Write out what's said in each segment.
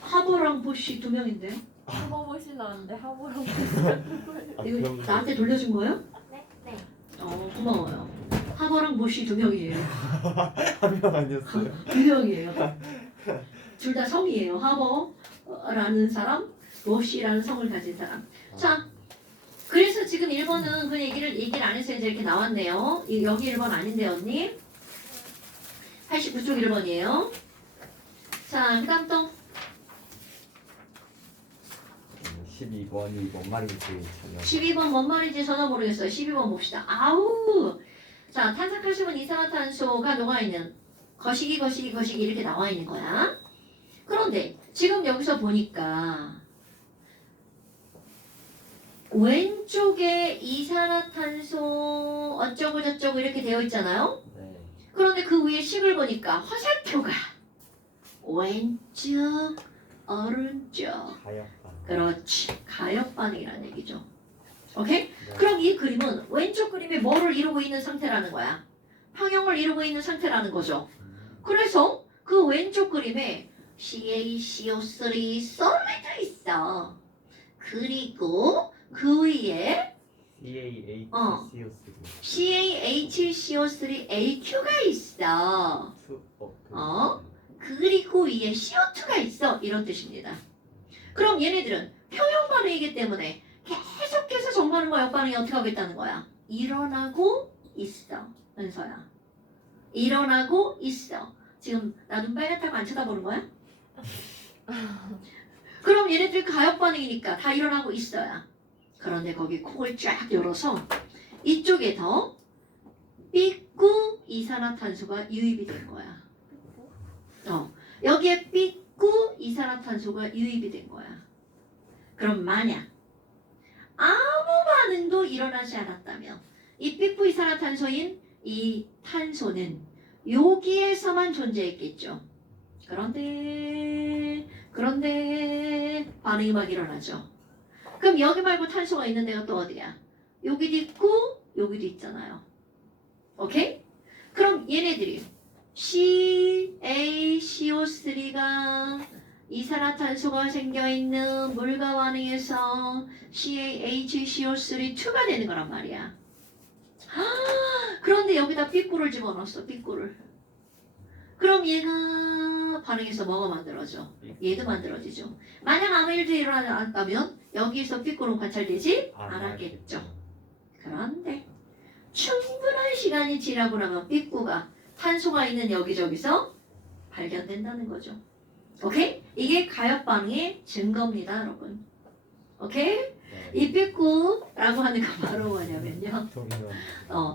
하버랑 보시 두 명인데요. 하버보시 나왔는데 하버랑 이거 나한테 돌려준 거예요? 네? 네. 고마워요. 하버랑 보시 두 명이에요. 한 명 아니었어요? 두 명이에요. 둘 다 성이에요. 하버라는 사람, 보시라는 성을 가진 사람. 자, 그래서 지금 1번은 그 얘기를 안 해서 이제 이렇게 나왔네요. 여기 1번 아닌데 언니. 89쪽 1번이에요. 자, 그 다음 또 12번이 뭔 말인지 전혀 12번 뭔 말인지 전혀 모르겠어요. 12번 봅시다. 아우! 자, 탄산칼슘은 이산화탄소가 녹아있는 거시기 이렇게 나와 있는 거야. 그런데 지금 여기서 보니까 왼쪽에 이산화탄소 어쩌고 저쩌고 이렇게 되어 있잖아요. 네. 그런데 그 위에 식을 보니까 화살표가 왼쪽, 오른쪽. 가역반. 그렇지. 가역 반응이라는 얘기죠. 오케이? 네. 그럼 이 그림은 왼쪽 그림이 뭐를 이루고 있는 상태라는 거야? 평형을 이루고 있는 상태라는 거죠. 그래서 그 왼쪽 그림에 CaCO3 솔리드 있어. 그리고 그 위에 CaH2CO3 CaHCO3AQ가 있어. 그리고 위에 CO2가 있어. 이런 뜻입니다. 그럼 얘네들은 평형 반응이기 때문에 계속해서 정반응과 역반응이 어떻게 하겠다는 거야? 일어나고 있어. 은서야. 일어나고 있어. 지금 나 눈 빨갛다고 안 쳐다보는 거야? 그럼 얘네들 가역 반응이니까 다 일어나고 있어야. 그런데 거기 콕을 쫙 열어서 이쪽에 더 삐꾸 이산화탄소가 유입이 된 거야. 여기에 삐꾸 이산화탄소가 유입이 된 거야. 그럼 만약 아무 반응도 일어나지 않았다면 이 삐꾸 이산화탄소인 이 탄소는 여기에서만 존재했겠죠. 그런데 반응이 막 일어나죠. 그럼 여기 말고 탄소가 있는 데가 또 어디야? 여기도 있고 여기도 있잖아요. 오케이? 그럼 얘네들이 CaCO3가 이산화탄소가 생겨있는 물과 반응해서 CaHCO3-2가 되는 거란 말이야. 그런데 여기다 삐꾸를 집어넣었어. 삐꾸를. 그럼 얘가 반응해서 뭐가 만들어져? 얘도 만들어지죠. 만약 아무 일도 일어나지 않았다면 여기에서 삐꾸는 관찰되지 않았겠죠. 그런데 충분한 시간이 지나고 나면 삐꾸가 탄소가 있는 여기저기서 발견된다는 거죠. 오케이? 이게 가역 반응의 증거입니다, 여러분. 오케이? 네. 이 삐꾸라고 하는 거 바로 뭐냐면요. 동의원.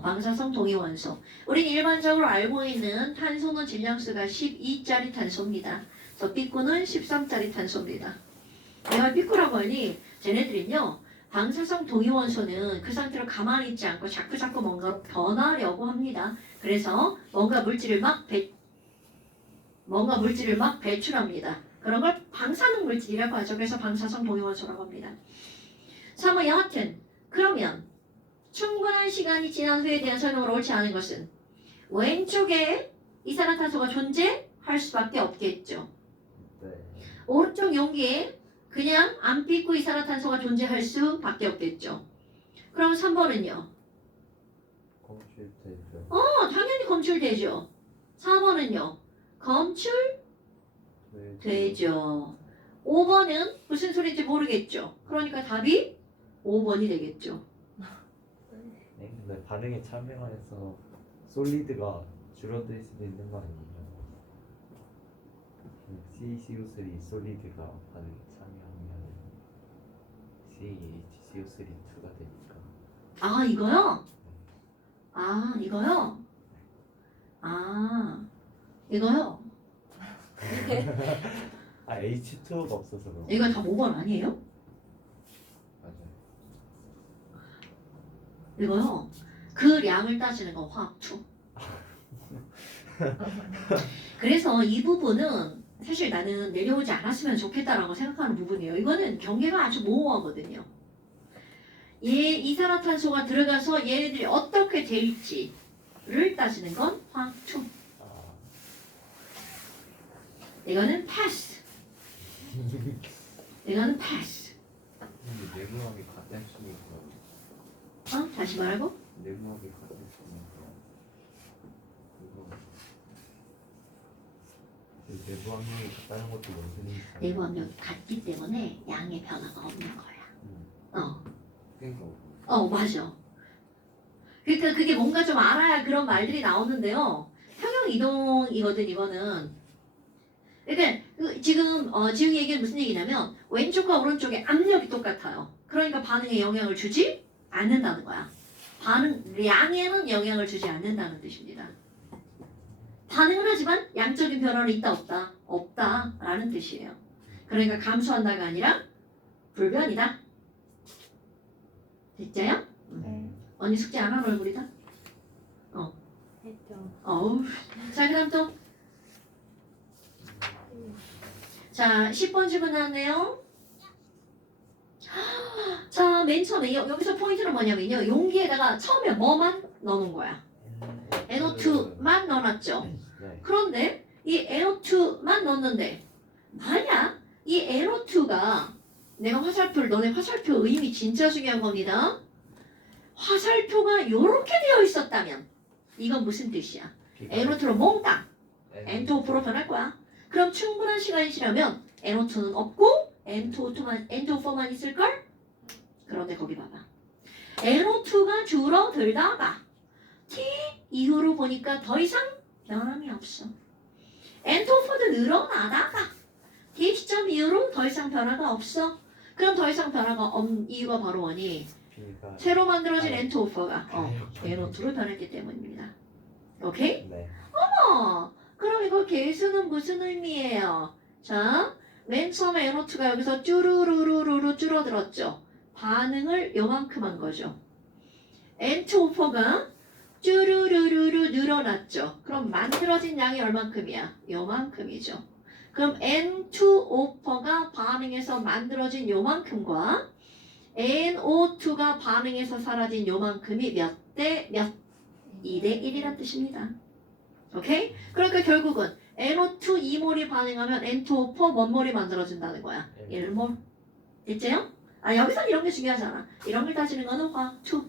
방사성 동위원소. 우린 일반적으로 알고 있는 탄소는 질량수가 12짜리 탄소입니다. 그래서 삐꾸는 13짜리 탄소입니다. 내가 삐꾸라고 하니 쟤네들은요. 방사성 동위원소는 그 상태로 가만히 있지 않고 자꾸 뭔가 변하려고 합니다. 그래서 뭔가 물질을 막 배출합니다. 그런 걸 방사능 물질이라고 하죠. 그래서 방사성 동위원소라고 합니다. 자, 뭐 여하튼 그러면 충분한 시간이 지난 후에 대한 설명으로 옳지 않은 것은 왼쪽에 이산화탄소가 존재할 수밖에 없겠죠. 네. 오른쪽 용기에 그냥 안 삐고 이산화탄소가 존재할 수밖에 없겠죠. 그럼 3번은요? 검출되죠. 당연히 검출되죠. 4번은요? 검출되죠. 5번은 무슨 소리인지 모르겠죠. 그러니까 답이 5번이 되겠죠. 네, 근데 반응에 참여해서 솔리드가 줄어들 수도 있는 거 아니에요? CaCO3 솔리드가 반응에 참여하면 CaHCO3-2가 되니까. 아, 이거요? 이거요? H2O가 없어서 그런 이거 다 5번 아니에요? 맞아요. 이거요. 그 량을 따지는 건 화학2. 그래서 이 부분은 사실 나는 내려오지 않았으면 좋겠다라고 생각하는 부분이에요. 이거는 경계가 아주 모호하거든요. 이산화탄소가 들어가서 얘네들이 어떻게 될지를 따지는 건 화학2. 이거는 패스. 이거는 pass. 근데 내부학이 같은 수니까 다시 말하고. 내부학이 같은 수니까 이거 내부 학력이 같다는 것도 원생이 내부 압력 같기 때문에 양의 변화가 없는 거야. 그러니까 맞아. 그러니까 그게 뭔가 좀 알아야 그런 말들이 나오는데요. 평형 이동이거든 이거는. 그러니까 지금 지웅이 얘기는 무슨 얘기냐면 왼쪽과 오른쪽의 압력이 똑같아요. 그러니까 반응에 영향을 주지 않는다는 거야. 양에는 영향을 주지 않는다는 뜻입니다. 반응은 하지만 양적인 변화는 있다 없다? 없다라는 뜻이에요. 그러니까 감소한다가 아니라 불변이다. 됐죠요? 네. 언니 숙제 안 한 얼굴이다? 했죠. 어우. 자, 그 다음 또. 자, 10번 질문 나왔네요. 자, 맨 처음에 여기서 포인트는 뭐냐면요. 용기에다가 처음에 뭐만 넣어놓은 거야. NO2만 넣어놨죠. 네. 그런데 이 NO2만 넣었는데 만약 이 NO2가 내가 너네 화살표 의미 진짜 중요한 겁니다. 화살표가 이렇게 되어 있었다면 이건 무슨 뜻이야? NO2로 몽땅 N2O4로 변할 거야. 그럼 충분한 시간이 지나면 NO2는 없고 N2O4만 있을걸? 그런데 거기 봐봐. NO2가 줄어들다가 T 이후로 보니까 더 이상 변함이 없어. N2O4도 늘어나다가 T 시점 이후로 더 이상 변화가 없어. 그럼 더 이상 변화가 없는 이유가 바로 뭐니? 새로 만들어진 N2O4가 NO2로 변했기 때문입니다. 오케이? 네. 그럼 이거 개수는 무슨 의미예요? 자, 맨 처음에 NO2가 여기서 쭈루루루루루 줄어들었죠. 반응을 요만큼 한 거죠. N2O4가 쭈루루루루 늘어났죠. 그럼 만들어진 양이 얼만큼이야? 요만큼이죠. 그럼 N2O4가 반응해서 만들어진 요만큼과 NO2가 반응해서 사라진 요만큼이 몇 대 몇? 2대 1이란 뜻입니다. 오케이? 그러니까 결국은 NO2 2몰이 반응하면 N2O4 몇 몰이 만들어진다는 거야? 1몰. 됐죠? 여기서 이런 게 중요하잖아. 이런 걸 따지는 거는 화투.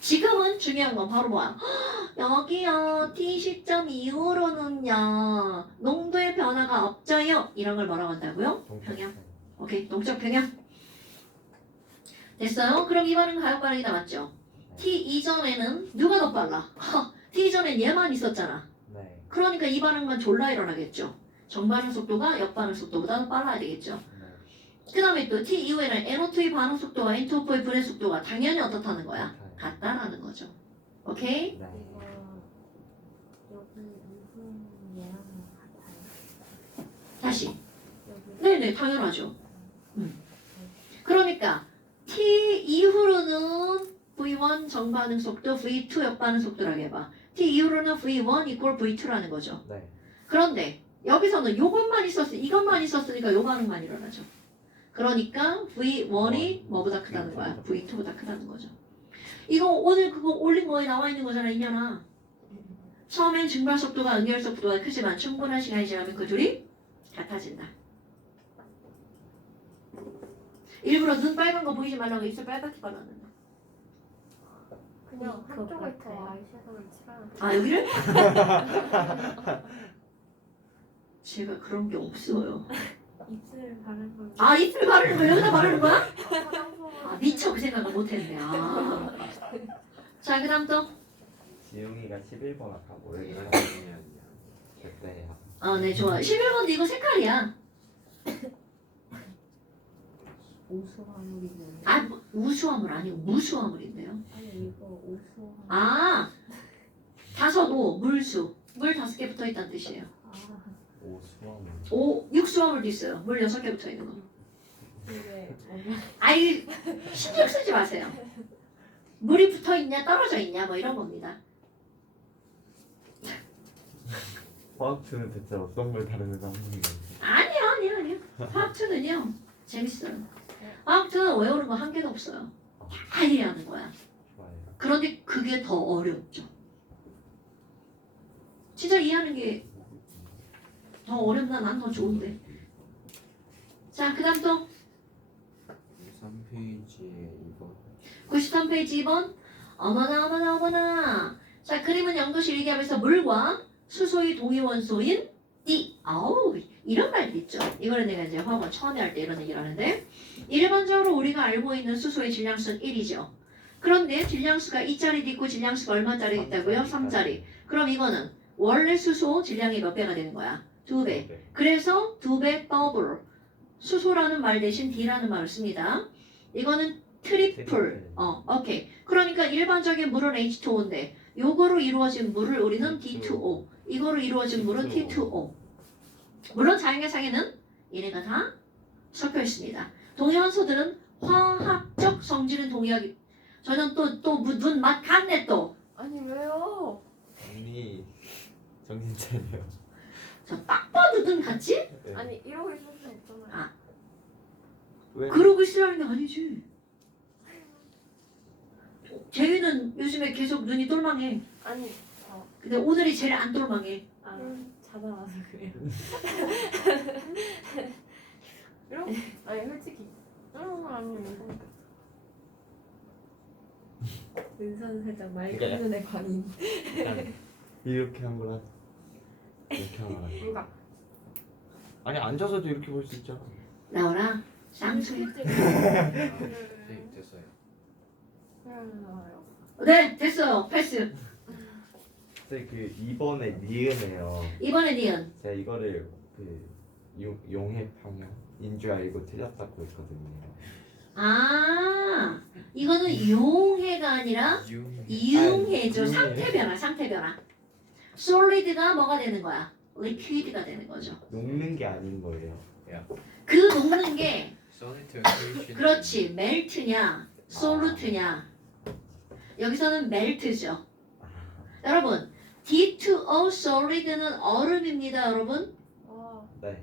지금은 중요한 건 바로 뭐야? 여기요. T 시점 이후로는요. 농도의 변화가 없어요. 이런 걸 뭐라고 한다고요? 평형. 오케이. 동적 평형. 됐어요? 그럼 이 반응 가역 반응이 다 맞죠? T 이전에는 누가 더 빨라? T 이전엔 얘만 있었잖아. 네. 그러니까 이 반응만 졸라 일어나겠죠. 정반응 속도가 역반응 속도보다 더 빨라야 되겠죠. 그 다음에 또 T 이후에는 NO2의 반응 속도와 N2O4의 분해 속도가 당연히 어떻다는 거야? 같다라는 거죠. 오케이? 네. 이거 여기 무슨 얘랑 같아요? 다시. 여기 네네, 당연하죠. 그러니까 T 이후로는 V1 정반응 속도, V2 역반응 속도라고 해봐. T 이후로는 V1 equal V2라는 거죠. 네. 그런데 여기서는 이것만 있었으니까 요 반응만 일어나죠. 그러니까 V1이 뭐보다 크다는 거야? V2보다 크다는 거죠. 이거 오늘 그거 올린 거에 나와 있는 거잖아, 이년아. 처음엔 증발 속도가 응결 속도가 크지만 충분한 시간이 지나면 그 둘이 같아진다. 일부러 눈 빨간 거 보이지 말라고 입술 빨갛게 발랐는데. 그냥 그거 한쪽을 더 같아요. 아이섀도우를 칠하면 돼요. 여기를? 제가 그런 게 없어요. 입술 바른 걸. 입술 바르는 거 여기다 바르는 거야? 화장솜을 미쳐 그 생각을 못했네. 자, 그 다음 또. 지용이가 11번 아까 뭐였나요? 그때야. 네, 좋아. 11번도 이거 색깔이야. 오수화물이네. 뭐, 우수화물 아니고 무수화물인데요. 아니 이거 오수화물. 다섯오 물수. 물 5개 붙어 있다는 뜻이에요. 오수화물. 육수화물도 있어요. 물 6개 붙어 있는 거. 이게 신경 쓰지 마세요. 물이 붙어 있냐 떨어져 있냐 뭐 이런 겁니다. 화학투는 대체 어떤 걸 다루는 학문이에요? 아니요. 화학투는요 재밌어요. 화학투는 외우는 거 한 개도 없어요. 다 이해하는 거야. 좋아요. 그런데 그게 더 어렵죠. 진짜 이해하는 게 더 어렵나? 난 더 좋은데. 자, 그 다음 또 페이지에 이거 93페이지 2번. 어머나 어머나 어머나. 자, 그림은 연도실 얘기하면서 물과 수소의 동위 원소인 D. 아우, 이런 말도 있죠. 이거는 내가 이제 화학원 처음에 할 때 이런 얘기를 하는데, 일반적으로 우리가 알고 있는 수소의 질량수는 1이죠. 그런데 질량수가 2짜리도 있고 질량수가 얼마짜리 있다고요? 3짜리. 그럼 이거는 원래 수소 질량이 몇 배가 되는 거야? 2배. 그래서 2배 더블. 수소라는 말 대신 D라는 말을 씁니다. 이거는 트리플. 오케이. 그러니까 일반적인 물은 H2O인데 요거로 이루어진 물을 우리는 D2O. 이거로 이루어진 물은 T2O. 물론 자연계상에는 얘네가 다 섞여 있습니다. 동위원소들은 화학적 성질은 동의하기. 저는 또 눈 맛 갔네 또. 아니 왜요? 언니 정신 차려. 저 딱 봐도 눈 갔지? 네. 아니 이러고 있을 수 없잖아요. 아. 왜? 그러고 있으라는 게 아니지. 재윤은 요즘에 계속 눈이 똘망해. 아니 근데 오늘이 제일 안 똘망해. 자다 와서 그래요. 이러고 아니 솔직히 이러고 아니면 이거 은사는 살짝 맑은 애 광인. 일단 이렇게 한 거라. 이렇게 한 거라. 그러니까 아니 앉아서도 이렇게 볼 수 있잖아. 나오라. 쌍수해. 네, 됐어요. 나와요. 네, 됐어요. 패스. 근데 그 2번에 니은에요. 이번에 니은. 제가 이거를 그 용해 평형인 줄 알고 틀렸다고 했거든요. 아, 이거는 용해가 아니라 이용해죠. 아니, 상태 변화, 상태 변화. 솔리드가 뭐가 되는 거야? 리퀴드가 되는 거죠. 녹는 게 아닌 거예요. 그 녹는 게 소니트 그렇지 멜트냐 솔루트냐. 여기서는 멜트죠. 여러분 D2O 솔리드는 얼음입니다. 여러분. 와 네.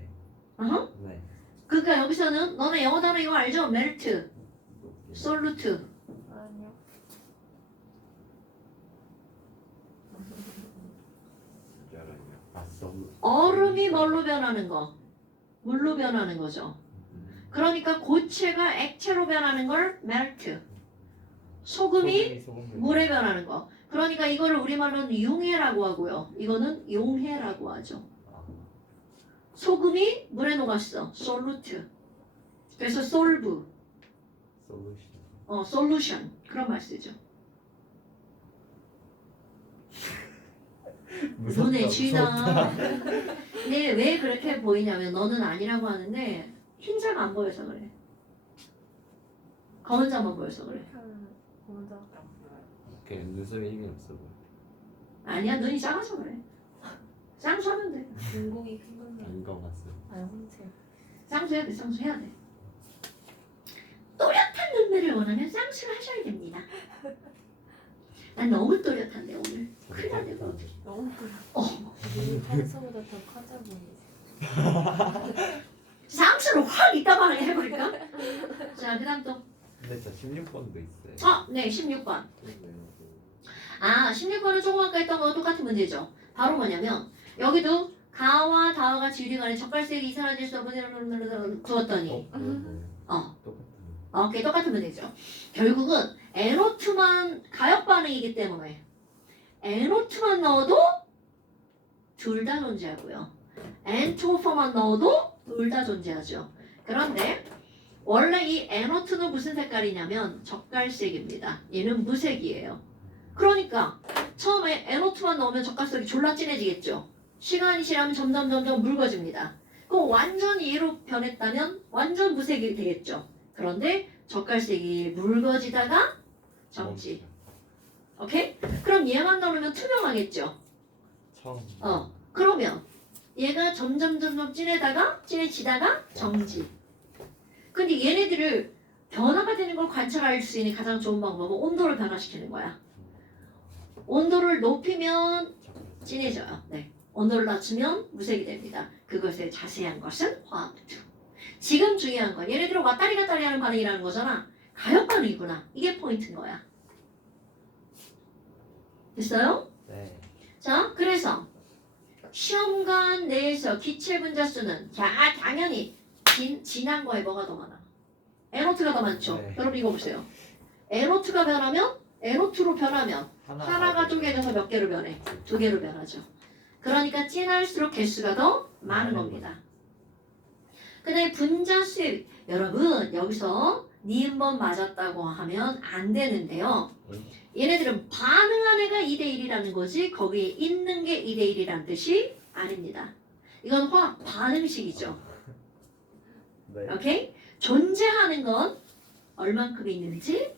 어허. 네. 그러니까 여기서는 너네 영어 단어 이거 알죠? 멜트, 솔루트. 아니요. 얼음이 뭘로 변하는 거? 물로 변하는 거죠. 그러니까 고체가 액체로 변하는 걸 멜트. 소금이 물에 변하는 거. 그러니까 이거를 우리말로는 융해라고 하고요. 이거는 용해라고 하죠. 소금이 물에 녹았어. 솔루트. 그래서 솔브. 솔루션. 솔루션. 그런 말 쓰죠. 눈에 쥐나. 근데 왜 그렇게 보이냐면 너는 아니라고 하는데 흰자가 안 보여서 그래. 검은 자만 보여서 그래. 먼저 오케이 눈썹에 힘이 없어 보여. 아니야 눈이 작아서 그래. 쌍수하면 돼. 눈공이 큰 건데. 아닌 거 봤어. 아 혼체. 쌍수해야 돼. 쌍수해야 돼. 또렷한 눈매를 원하면 쌍수를 하셔야 됩니다. 난 너무 또렷한데 오늘. 큰일 나네. 너무 크다. 어. 눈이 평소보다 더 커져 보이지. 쌍수를 확 이따만하게 해버릴까? 자, 그 다음 또. 근데 저 16번도 있어요. 네, 16번. 아, 16번은 조금 아까 했던 거와 똑같은 문제죠. 바로 뭐냐면, 여기도 가와 다와 지유리 간에 젓갈색이 사라질 수 없는 두었더니. 똑같은. 오케이, 똑같은 문제죠. 결국은 NO2만 가역 반응이기 때문에 NO2만 넣어도 둘 다 존재하고요. N2,4만 넣어도 둘 다 존재하죠. 그런데 원래 이 NO2는 무슨 색깔이냐면 젓갈색입니다. 얘는 무색이에요. 그러니까 처음에 NO2만 넣으면 젓갈색이 졸라 진해지겠죠. 시간이 지나면 점점 묽어집니다. 그럼 완전 얘로 변했다면 완전 무색이 되겠죠. 그런데 젓갈색이 묽어지다가 적지. 오케이? 그럼 얘만 넣으면 투명하겠죠. 처음. 그러면 얘가 점점 진해지다가 정지. 근데 얘네들을 변화가 되는 걸 관찰할 수 있는 가장 좋은 방법은 온도를 변화시키는 거야. 온도를 높이면 진해져요. 네. 온도를 낮추면 무색이 됩니다. 그것의 자세한 것은 화학 2. 지금 중요한 건 얘네들은 왔다리 갔다리 하는 반응이라는 거잖아. 가역 반응이구나. 이게 포인트인 거야. 됐어요? 네. 자, 그래서 시험관 내에서 기체 분자수는 당연히 진한 거에 뭐가 더 많아? NO2가 더 많죠. 네. 여러분 이거 보세요. NO2가 변하면 NO2로 변하면 하나가 쪼개져서 몇 개로 변해? 2개로 변하죠. 그러니까 진할수록 개수가 더 많은 겁니다. 근데 분자 수입 여러분 여기서 니은번 맞았다고 하면 안 되는데요. 얘네들은 반응한 애가 2대1이라는 거지 거기에 있는 게 2대1이라는 뜻이 아닙니다. 이건 화학 반응식이죠. 네. 오케이? 존재하는 건 얼만큼 있는지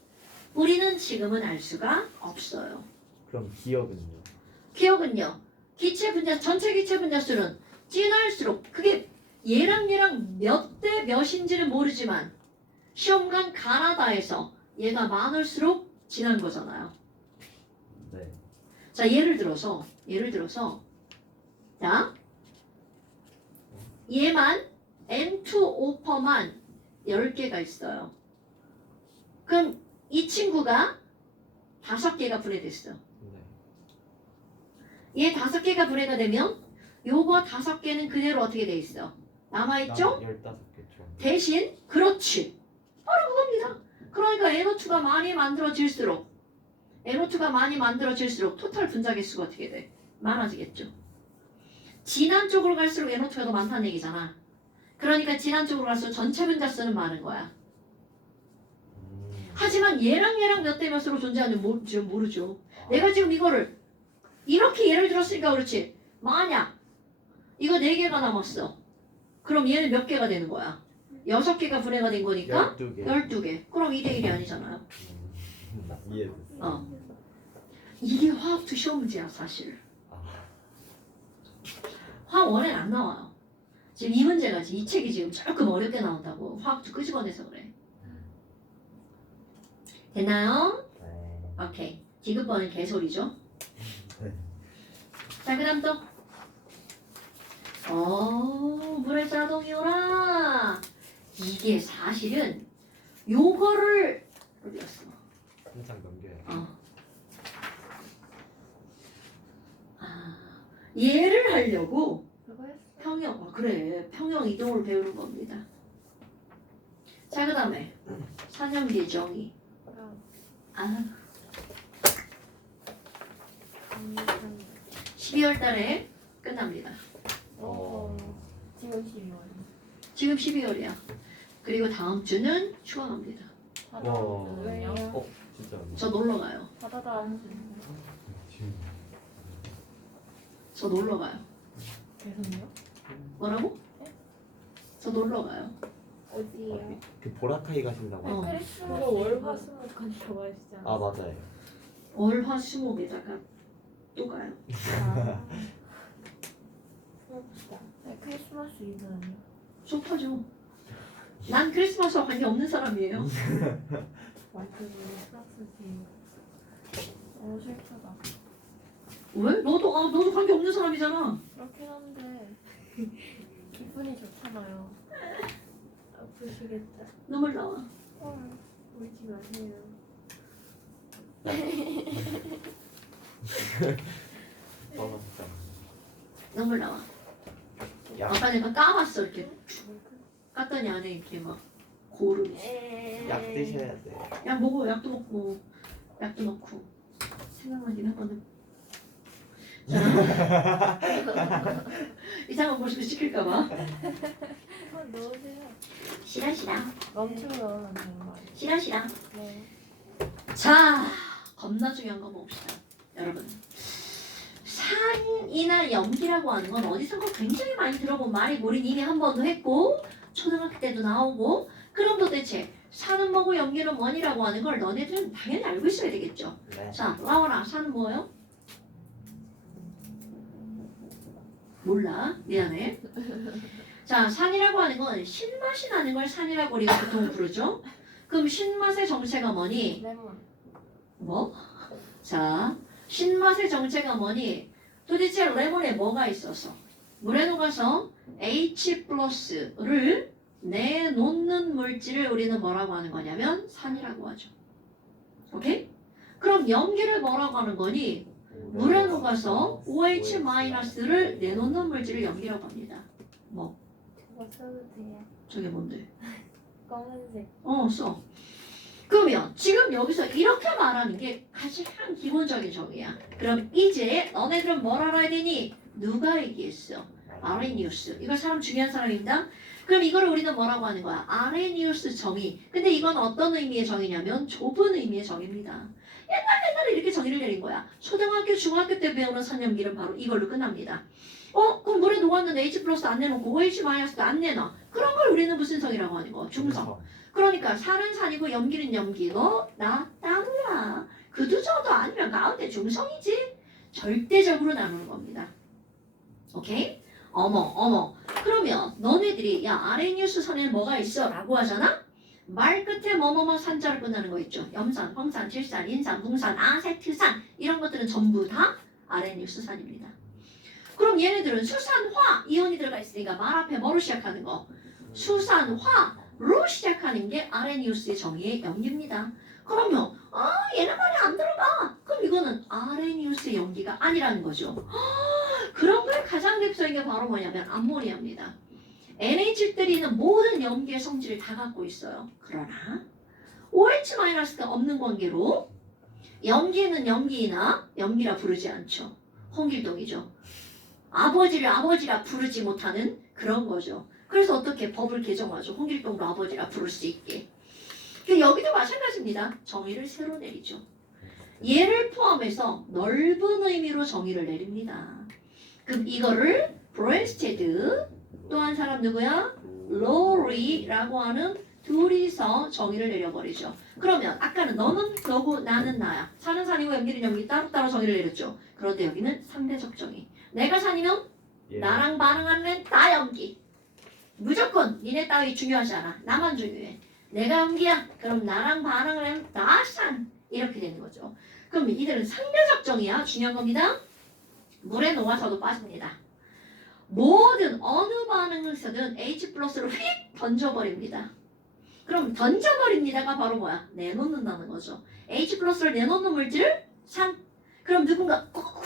우리는 지금은 알 수가 없어요. 그럼 기억은요? 기억은요. 기체 분자 전체 기체 분자수는 진할수록 그게 얘랑 몇 대 몇인지는 모르지만 시험관 가나다에서 얘가 많을수록 진한 거잖아요. 네. 자 예를 들어서 자 얘만 N2O%만 10개가 있어요. 그럼 이 친구가 5개가 분해됐어. 네. 얘 5개가 분해가 되면 요거 5개는 그대로 어떻게 돼 있어? 남아있죠? 15개죠. 대신 그렇지. 바로 그겁니다. 그러니까 NO2가 많이 만들어질수록 토탈 분자 개수가 어떻게 돼? 많아지겠죠. 진한 쪽으로 갈수록 NO2가 더 많다는 얘기잖아. 그러니까 진한 쪽으로 갈수록 전체 분자 수는 많은 거야. 하지만 얘랑 몇 대 몇으로 존재하는지 모르죠. 내가 지금 이거를 이렇게 예를 들었으니까 그렇지. 만약 이거 4개가 남았어. 그럼 얘는 몇 개가 되는 거야? 6개가 분해가 된 거니까 12개. 12개. 그럼 2대1이 아니잖아요. 이해됐어. 이게 화학 2 시험 문제야 사실. 아, 화학 1에는 안 나와요. 지금 이 문제가 이 책이 지금 조금 어렵게 나온다고. 화학 2 끄집어내서 그래. 됐나요? 네. 오케이. 디귿번은 개소리죠. 네. 자, 그 다음 또. 물의 자동이 오라. 이게 사실은 요거를 어디 갔어? 한장 넘겨요. 얘를 하려고 그거 했어. 평형 이동을 배우는 겁니다. 자, 그 다음에 산염기의 정의. 12월 달에 끝납니다. 지금 12월. 지금 12월이야. 그리고 다음 주는 휴학합니다. 왜요? 진짜. 저 놀러 가요. 바다다 안 저 놀러 가요. 계속요? 뭐라고? 저 놀러 가요. 어디요? 그 보라카이 가신다고. 어. 크리스마스 월화수목까지 좋아하시잖아요. 아 맞아요. 월화수목에다가 또 가요. 부럽다. 크리스마스 이브 아니야? 속하죠. 난 크리스마스와 관계 없는 사람이에요. 완전 프랑스지. 슬프다. 왜? 너도 관계 없는 사람이잖아. 그렇긴 한데 기분이 좋잖아요. 아프시겠다. 눈물 나와. 울지 마세요. 진짜. 눈물 나와. 약, 아까 내가 까봤어 이렇게. 깠더니 안에 이렇게 막 고름이 있어. 약 드셔야 돼. 약 먹어. 약도 먹고 약도 넣고 생각나긴 하거든. 자, 이상한 모습을 시킬까봐. 넣으세요. 싫어. 멈추면 넣으면 되는 거 아니에요? 싫어. 네. 자, 겁나 중요한 거 봅시다. 여러분. 산이나 염기라고 하는 건 어디선가 굉장히 많이 들어본 말이고 우린 이미 한 번도 했고 초등학교 때도 나오고 그럼 도대체 산은 뭐고 염기는 뭐니라고 하는 걸 너네들은 당연히 알고 있어야 되겠죠. 네. 자, 라원아, 산은 뭐예요? 몰라. 미안해. 자, 산이라고 하는 건 신맛이 나는 걸 산이라고 우리가 보통 부르죠. 그럼 신맛의 정체가 뭐니? 레몬. 뭐? 자, 신맛의 정체가 뭐니? 도대체 레몬에 뭐가 있어서? 물에 녹아서 H+를 내놓는 물질을 우리는 뭐라고 하는 거냐면 산이라고 하죠. 오케이? 그럼 염기를 뭐라고 하는 거니? 물에 녹아서 OH-를 내놓는 물질을 염기라고 합니다. 뭐? 저거 써도 돼요? 저게 뭔데? 검은색. 써. 그러면 지금 여기서 이렇게 말하는 게 가장 기본적인 정의야. 그럼 이제 너네들은 뭘 알아야 되니? 누가 얘기했어? 아레니우스. 이거 사람 중요한 사람입니다. 그럼 이거를 우리는 뭐라고 하는 거야? 아레니우스 정의. 근데 이건 어떤 의미의 정의냐면 좁은 의미의 정의입니다. 옛날에 이렇게 정의를 내린 거야. 초등학교, 중학교 때 배우는 산염기는 바로 이걸로 끝납니다. 그럼 물에 녹았는데 H 플러스 안 내놓고 OH 마이너스도 안 내놔. 그런 걸 우리는 무슨 성이라고 하는 거야? 중성. 그러니까 산은 산이고 염기는 염기고 나 땅이야. 그두 정도 아니면 가운데 중성이지. 절대적으로 나누는 겁니다. 오케이? 어머. 그러면 너네들이 야 아레니우스 선에는 뭐가 있어? 라고 하잖아? 말 끝에 뭐뭐뭐 산자로 끝나는 거 있죠. 염산, 황산, 질산, 인산, 붕산, 아세트산 이런 것들은 전부 다 아레니우스 산입니다. 그럼 얘네들은 수산화 이온이 들어가 있으니까 말 앞에 뭐로 시작하는 거? 수산화로 시작하는 게 아레니우스의 정의의 염기입니다. 그러면 얘는 말이 안 들어가. 그럼 이거는 아레니우스의 염기가 아니라는 거죠. 그런 걸 가장 대표적인 게 바로 뭐냐면 암모니아입니다. NH3는 모든 염기의 성질을 다 갖고 있어요. 그러나 OH-가 없는 관계로 염기는 염기이나 염기라 부르지 않죠. 홍길동이죠. 아버지라 부르지 못하는 그런 거죠. 그래서 어떻게 법을 개정하죠. 홍길동도 아버지라 부를 수 있게. 여기도 마찬가지입니다. 정의를 새로 내리죠. 얘를 포함해서 넓은 의미로 정의를 내립니다. 그럼 이거를 브랜스테드 또 한 사람 누구야? 로리라고 하는 둘이서 정의를 내려버리죠. 그러면 아까는 너는 너고 나는 나야. 산은 산이고 염기는 염기 따로따로 정의를 내렸죠. 그런데 여기는 상대적 정의. 내가 산이면 나랑 반응하는 다 염기. 무조건 니네 따위 중요하지 않아. 나만 중요해. 내가 염기야. 그럼 나랑 반응하는 다 산. 이렇게 되는 거죠. 그럼 이들은 상대적 정의야. 중요한 겁니다. 물에 녹아서도 빠집니다. 모든 어느 반응에서든 H 플러스를 휙 던져버립니다. 그럼 던져버립니다가 바로 뭐야? 내놓는다는 거죠. H 플러스를 내놓는 물질을 산. 그럼 누군가 꾹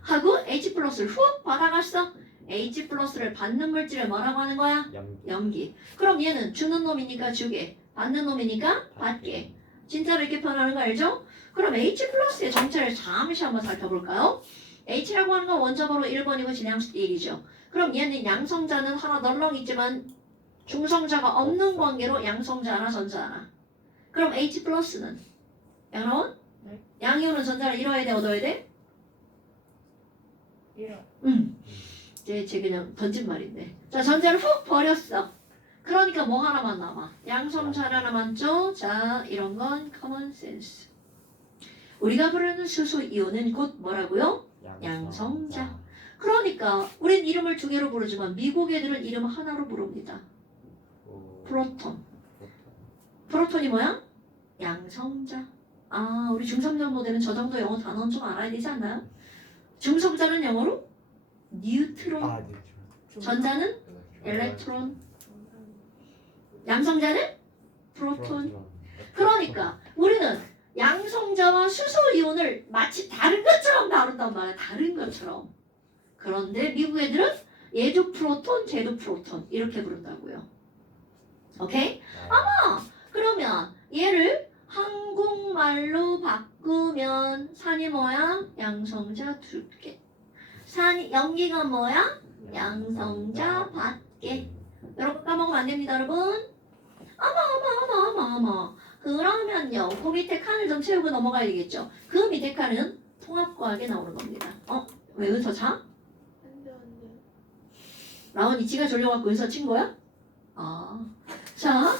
하고 H 플러스를 훅 받아갔어. H 플러스를 받는 물질을 뭐라고 하는 거야? 염기. 그럼 얘는 주는 놈이니까 주게, 받는 놈이니까 받게. 진짜로 이렇게 표현하는 거 알죠? 그럼 H 플러스의 정체를 잠시 한번 살펴볼까요? H라고 하는 건 원점으로 1번이고 진양수 1이죠. 그럼 얘는 양성자는 하나 널렁 있지만 중성자가 없는 관계로 양성자 하나 전자 하나. 그럼 H 플러스는 양나원? 네. 양이온은 전자를 잃어야 돼 얻어야 돼? 이런. 제 그냥 던진 말인데. 자 전자를 훅 버렸어. 그러니까 뭐 하나만 남아? 양성자 하나 남았죠? 자 이런 건 커먼 센스. 우리가 부르는 수소 이온은 곧 뭐라고요? 양성자. 그러니까 우린 이름을 두 개로 부르지만 미국 애들은 이름 하나로 부릅니다. 프로톤. 프로톤이 뭐야? 양성자. 우리 중3 정도 되면 저 정도 영어 단어는 좀 알아야 되지 않나요? 중성자는 영어로 뉴트론. 전자는 엘렉트론. 양성자는 프로톤. 그러니까 우리는 양성자와 수소 이온을 마치 다른 것처럼 다룬단 말이야. 다른 것처럼. 그런데 미국 애들은 얘도 프로톤, 쟤도 프로톤 이렇게 부른다고요. 오케이? 그러면 얘를 한국말로 바꾸면 산이 뭐야? 양성자 2개. 산이 염기가 뭐야? 양성자 밖에. 여러분 까먹으면 안 됩니다, 여러분. 어머. 그러면요, 그 밑에 칸을 좀 채우고 넘어가야 되겠죠. 그 밑에 칸은 통합과학에 나오는 겁니다. 왜 은서 자? 안 돼. 라온이 지가 졸려갖고 은서 친 거야? 자,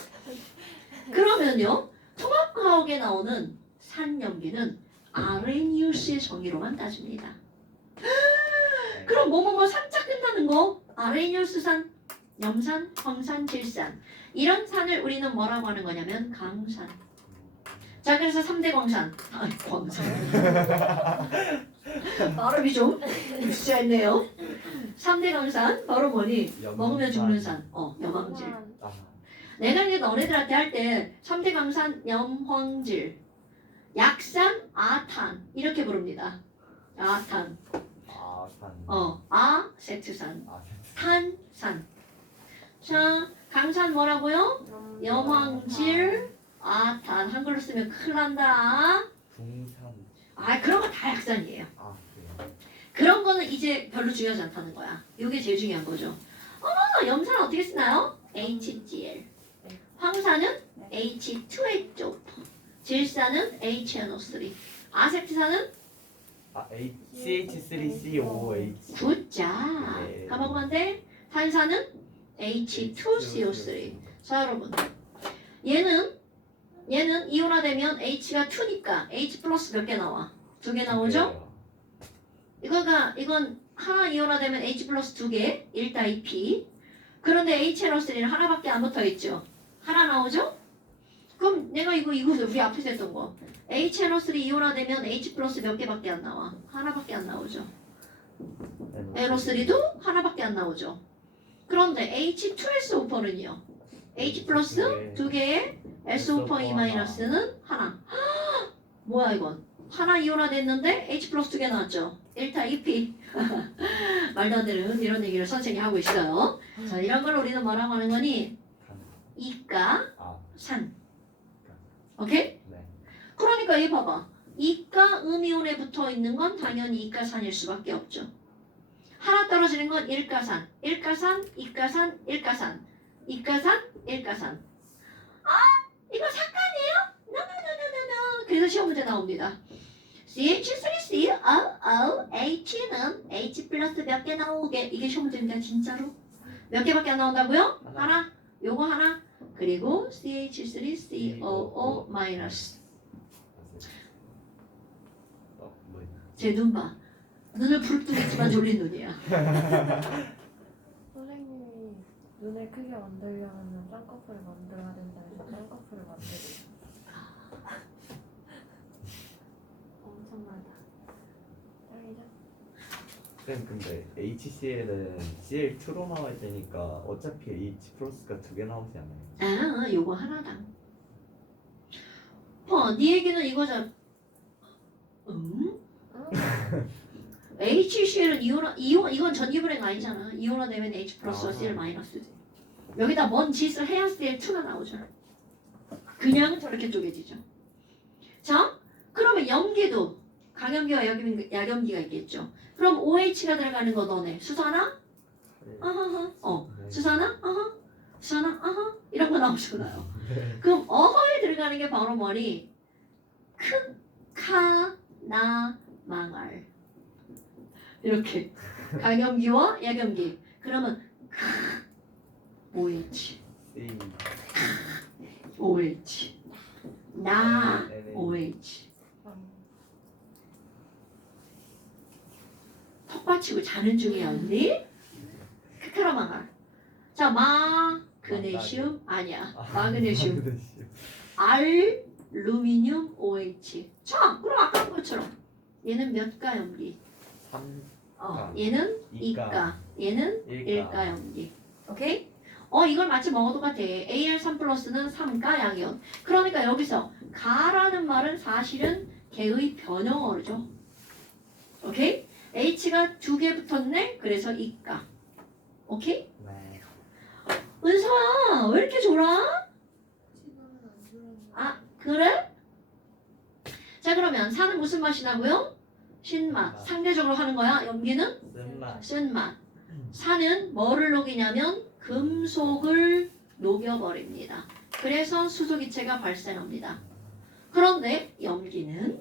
그러면요, 통합과학에 나오는 산염기는 아레니우스의 정의로만 따집니다. 그럼 뭐뭐뭐 산자 끝나는 거 아레니우스 산, 염산, 황산, 질산 이런 산을 우리는 뭐라고 하는 거냐면 강산. 자 그래서 3대 광산. 광산. 발음이 좀 유치했네요. 3대 강산 바로 뭐니? 먹으면 죽는 산. 염황질. 내가 이제 너네들한테 할 때 3대 강산 염황질, 약산, 아탄 이렇게 부릅니다. 아탄. 아세트산, 탄산. 자 강산 뭐라고요? 염황질 아탄. 한글로 쓰면 큰일 난다. 붕산. 아 그런 거 다 약산이에요. 아 그래요? 그런 거는 이제 별로 중요하지 않다는 거야. 이게 제일 중요한 거죠. 염산은 어떻게 쓰나요? HCl. 황산은 H2H2O. 질산은 HNO3. 아세트산은 아 CH3COOH. 굿자. 네. 까먹으면 안 돼. 탄산은 H2CO3. 자 여러분, 얘는 이온화되면 H가 2니까 H 플러스 몇 개 나와? 2개 나오죠? 이건 하나 이온화되면 H 플러스 2개, 1-2P. 그런데 HNO3는 하나밖에 안 붙어있죠? 하나 나오죠? 그럼 내가 이거 우리 앞에서 했던 거. HNO3 이온화되면 H 플러스 몇 개밖에 안 나와? 하나밖에 안 나오죠? NO3도 하나밖에 안 나오죠? 그런데 H2SO4는요? H 플러스 2개에 SO4E-는 하나. 뭐야 이건? 하나 이온화됐는데 H 플러스 2개 나왔죠? 1-2P. 말도 안 되는 이런 얘기를 선생님이 하고 있어요. 자, 이런 걸 우리는 뭐라고 하는 거니? 이가 아 산. 오케이? 네. 그러니까 얘 봐봐. 이가 음이온에 붙어 있는 건 당연히 이가산일 수밖에 없죠. 하나 떨어지는 건 일가산, 일가산, 이가산, 일가산, 이가산, 일가산. 이거 삭간이에요? No. 그래서 시험 문제 나옵니다. CH3COOH는 H 플러스 몇 개 나오게. 이게 시험 문제입니다. 진짜로. 몇 개밖에 안 나온다고요? 하나. 요거 하나. 그리고 CH3COO 마이너스. 뭐야? 제 눈 봐. 눈을 부릅뜨겠지만 졸린 눈이야. 선생님이 눈을 크게 만들려면 쌍꺼풀을 만들어야 된다 해서 쌍꺼풀을 만들고 엄청나다. 짱이죠? 쌤 근데 HCl은 Cl2로 나와야 되니까 어차피 H 플러스가 2개 나오지 않아요? 요거 하나당. 네 얘기는 이거잖아. HCl은 이건 전기불행 아니잖아. 이온화되면 H 플러스와 Cl 마이너스지. 여기다 뭔 짓을 해야 Cl2가 나오죠. 그냥 저렇게 쪼개지죠. 자, 그러면 염기도 강염기와 약염기가 있겠죠. 그럼 OH가 들어가는 거 너네 수산화? 아하하. 수산화? 아하. 수산화? 아하. 이런 거 나오잖아요. 그럼 어허에 들어가는 게 바로 뭐니? 크카나 망알. 이렇게 강염기와 약염기. 그러면 OH, C OH, 나 네네. OH. 턱 받치고 자는 중이야 언니? 크카나 망알. 자, 마그네슘 아니야. 마그네슘. 알루미늄 OH. 자, 그럼 아까 것처럼 얘는 몇 가 염기? 3 얘는 이가. 이가, 얘는 일가 염기. 오케이? 이걸 마치 먹어도 같아. AR3 플러스는 3가 양이온. 그러니까 여기서 가라는 말은 사실은 개의 변형어죠. 오케이? H가 2개 붙었네. 그래서 이가. 오케이? 네. 은서야, 왜 이렇게 졸아? 아, 그래? 자, 그러면 산은 무슨 맛이 나고요? 신맛. 상대적으로 하는 거야. 염기는 쓴맛. 쓴맛. 산은 뭐를 녹이냐면 금속을 녹여버립니다. 그래서 수소기체가 발생합니다. 그런데 염기는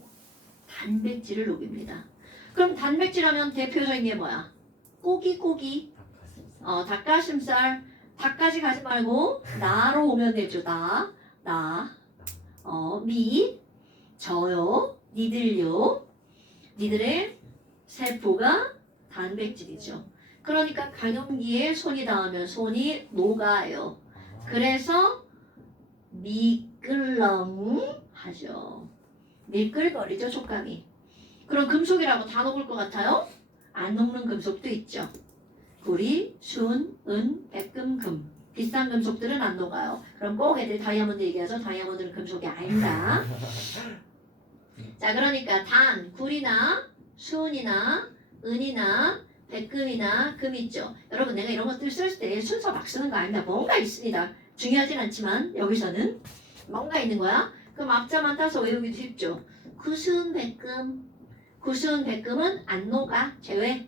단백질을 녹입니다. 그럼 단백질 하면 대표적인 게 뭐야? 고기. 닭가슴살. 닭까지 가지 말고 나로 오면 되죠. 나. 미. 저요. 니들요. 니들의 세포가 단백질이죠. 그러니까 강염기에 손이 닿으면 손이 녹아요. 그래서 미끌렁하죠. 미끌거리죠, 촉감이. 그럼 금속이라고 다 녹을 것 같아요? 안 녹는 금속도 있죠. 구리, 순, 은, 백금, 금. 비싼 금속들은 안 녹아요. 그럼 꼭 애들 다이아몬드 얘기하죠. 다이아몬드는 금속이 아니다. 자, 그러니까 단, 구리나 순이나 은이나 백금이나 금 있죠. 여러분 내가 이런 것들 쓸 때 순서 막 쓰는 거 아닙니다. 뭔가 있습니다. 중요하진 않지만 여기서는 뭔가 있는 거야. 그럼 앞자만 따서 외우기도 쉽죠. 구순 백금. 구순 백금은 안 녹아. 제외.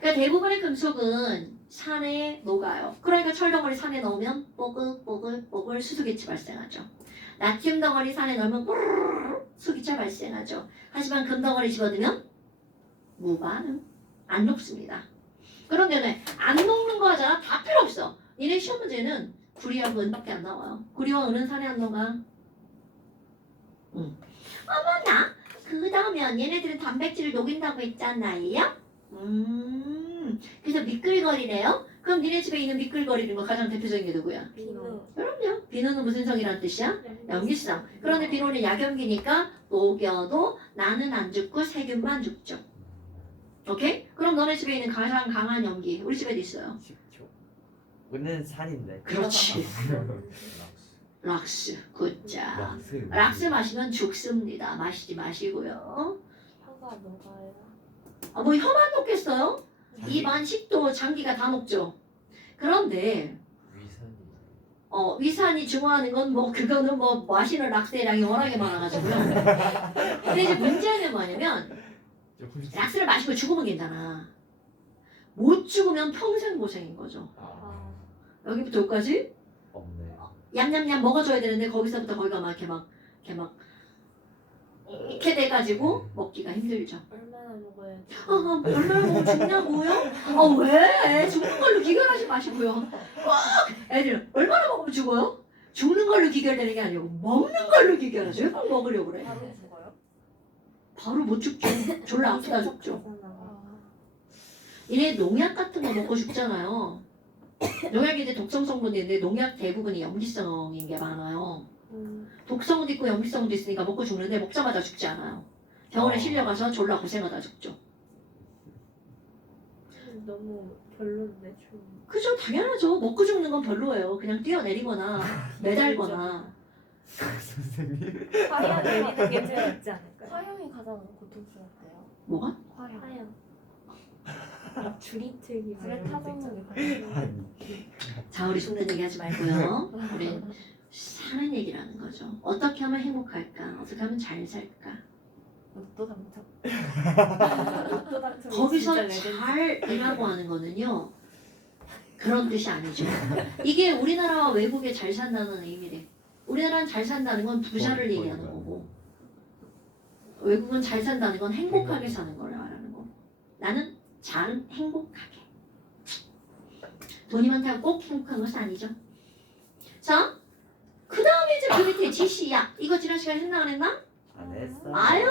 그러니까 대부분의 금속은 산에 녹아요. 그러니까 철덩어리 산에 넣으면 뽀글뽀글 수소기체 발생하죠. 나트륨 덩어리 산에 넣으면 뿌르르 수기체 발생하죠. 하지만 금 덩어리 집어넣으면 무반응. 안 녹습니다. 그런데 안 녹는 거 하잖아. 다 필요 없어. 니네 시험 문제는 구리하고 은밖에 안 나와요. 구리와 은은 산에 안 녹아. 어머나 그러면 얘네들은 단백질을 녹인다고 했잖아요. 그래서 미끌거리래요. 그럼 니네 집에 있는 미끌거리는 거 가장 대표적인 게 누구야? 비누. 그럼요. 비누는 무슨 성이란 뜻이야? 염기성. 그런데 비누는 약염기니까 녹여도 나는 안 죽고 세균만 죽죠. 오케이? 그럼 너네 집에 있는 가장 강한 염기 우리 집에도 있어요. 10초. 은은 산인데. 그렇지. 락스. 굿자. 락스. 락스 마시면 죽습니다. 마시지 마시고요. 혀가 녹아요. 뭐 혀만 녹겠어요? 입안 식도 장기가 다 녹죠. 그런데 위산이 위산이 중화하는 건 뭐 그거는 뭐 마시는 락스의 워낙에 많아가지고요. 근데 이제 문제는 뭐냐면 락스를 마시고 죽으면 괜찮아. 못 죽으면 평생 고생인 거죠. 아, 여기부터 여기까지 없네. 얌얌얌 먹어줘야 되는데 거기서부터 거기가 막 이렇게 돼가지고 먹기가 힘들죠. 얼마나 먹어야지? 얼마나 먹으면 죽냐고요? 왜? 죽는 걸로 기결하지 마시고요. 애들 얼마나 먹으면 죽어요? 죽는 걸로 기결되는 게 아니고 먹는 걸로 기결하죠. 왜 꼭 먹으려고 그래? 바로 죽어요? 바로 못 죽죠. 졸라 아프다 죽죠. 이래 농약 같은 거 먹고 죽잖아요. 농약이 이제 독성 성분이 있는데 농약 대부분이 염기성인 게 많아요. 독성도 있고 염기성도 있으니까 먹고 죽는데 먹자마자 죽지 않아요. 병원에 실려가서 졸라 고생하다 죽죠. 너무 별론데 좀. 그죠? 당연하죠. 먹고 죽는 건 별로예요. 그냥 뛰어내리거나 매달거나. 선생님. 화형 내리는 게 제일 낫지 않을까요? 화형이 가장 고통스럽대요. 뭐가? 화형. 화형. 줄이 틀기 불에 타먹는 게 가장 아니. 자, 우리 속는 얘기 하지 말고요. 우리 사는 얘기라는 거죠. 어떻게 하면 행복할까? 어떻게 하면 잘 살까? 로또 당첨. 로또 당첨 거기서 진짜 레전드. 잘이라고 하는 거는요. 그런 뜻이 아니죠. 이게 우리나라와 외국에 잘 산다는 의미래. 우리나라는 잘 산다는 건 부자를 얘기하는 거고 외국은 잘 산다는 건 행복하게 사는 걸 말하는 거. 나는 잘 행복하게. 돈이 많다고 꼭 행복한 것은 아니죠. 자, 그 다음에 이제 그 밑에 지시약. 이거 지난 시간에 했나 안 했나? 안 했어. 아유,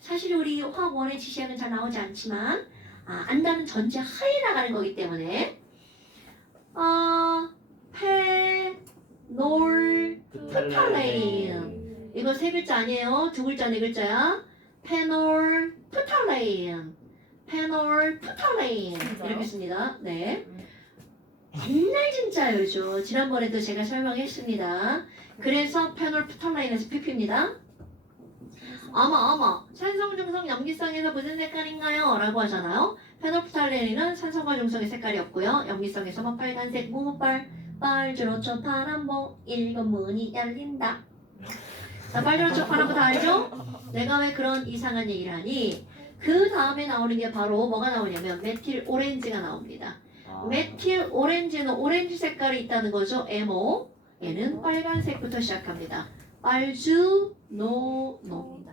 사실 우리 화학원의 지시약은 잘 나오지 않지만 안다는 전제 하에 나가는 거기 때문에 페놀프탈레인 이거 세 글자 아니에요. 두 글자 네 글자야. 페놀프탈레인 페놀프탈레인 이렇게 씁니다. 네. 옛날 진짜요죠. 지난번에도 제가 설명했습니다. 그래서 페놀프탈레인에서 PP입니다. 어머 산성중성 염기성에서 무슨 색깔인가요? 라고 하잖아요. 페놀프탈레인은 산성과 중성의 색깔이 없고요. 염기성에서만 빨간색 무빨 빨주노초 파란보 일곱 문이 열린다. 자, 빨주노초 파란보 다 알죠? 내가 왜 그런 이상한 얘기를 하니 그 다음에 나오는 게 바로 뭐가 나오냐면 메틸 오렌지가 나옵니다. 메틸 오렌지는 오렌지 색깔이 있다는 거죠. MO 얘는 빨간색부터 시작합니다. 빨주노노입니다.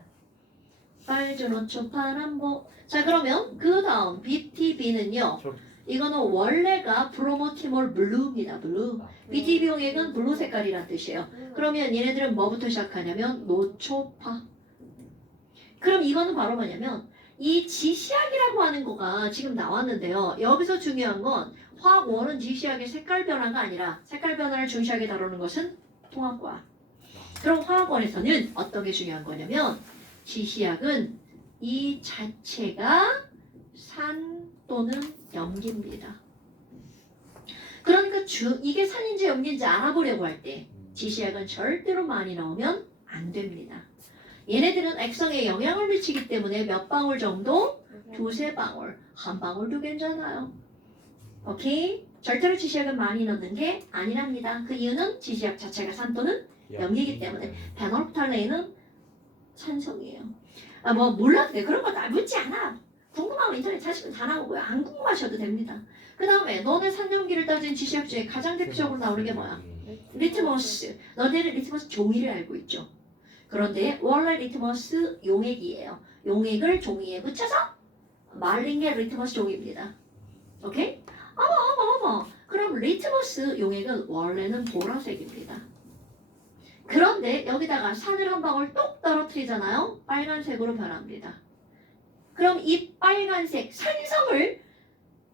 빨주노초 파란보. 자, 그러면 그 다음 BTB는요. 이거는 원래가 브로모티몰 블루입니다. 블루. BTB 용액은 블루 색깔이란 뜻이에요. 그러면 얘네들은 뭐부터 시작하냐면 노초파. 그럼 이거는 바로 뭐냐면 이 지시약이라고 하는 거가 지금 나왔는데요. 여기서 중요한 건 화학원은 지시약의 색깔 변화가 아니라 색깔 변화를 중시하게 다루는 것은 통합과학. 그럼 화학원에서는 어떤 게 중요한 거냐면 지시약은 이 자체가 산 또는 염기입니다. 그러니까 이게 산인지 염기인지 알아보려고 할 때 지시약은 절대로 많이 넣으면 안 됩니다. 얘네들은 액성에 영향을 미치기 때문에 몇 방울 정도? 두세 방울. 한 방울도 괜찮아요. 오케이? 절대로 지시약은 많이 넣는 게 아니랍니다. 그 이유는 지시약 자체가 산토는 염기이기 때문에 페놀프탈레인은 산성이에요. 아, 뭐 몰라도 돼. 그런 거 다 묻지 않아. 궁금하면 인터넷 찾으면 다 나오고요. 안 궁금하셔도 됩니다. 그 다음에 너네 산염기를 따진 지시약 중에 가장 대표적으로 나오는 게 뭐야? 리트머스. 너네는 리트머스 종이를 알고 있죠. 그런데 원래 리트머스 용액이에요. 용액을 종이에 묻혀서 말린 게 리트머스 종이입니다. 오케이? 어머. 그럼 리트머스 용액은 원래는 보라색입니다. 그런데 여기다가 산을 한 방울 똑 떨어뜨리잖아요. 빨간색으로 변합니다. 그럼 이 빨간색 산성을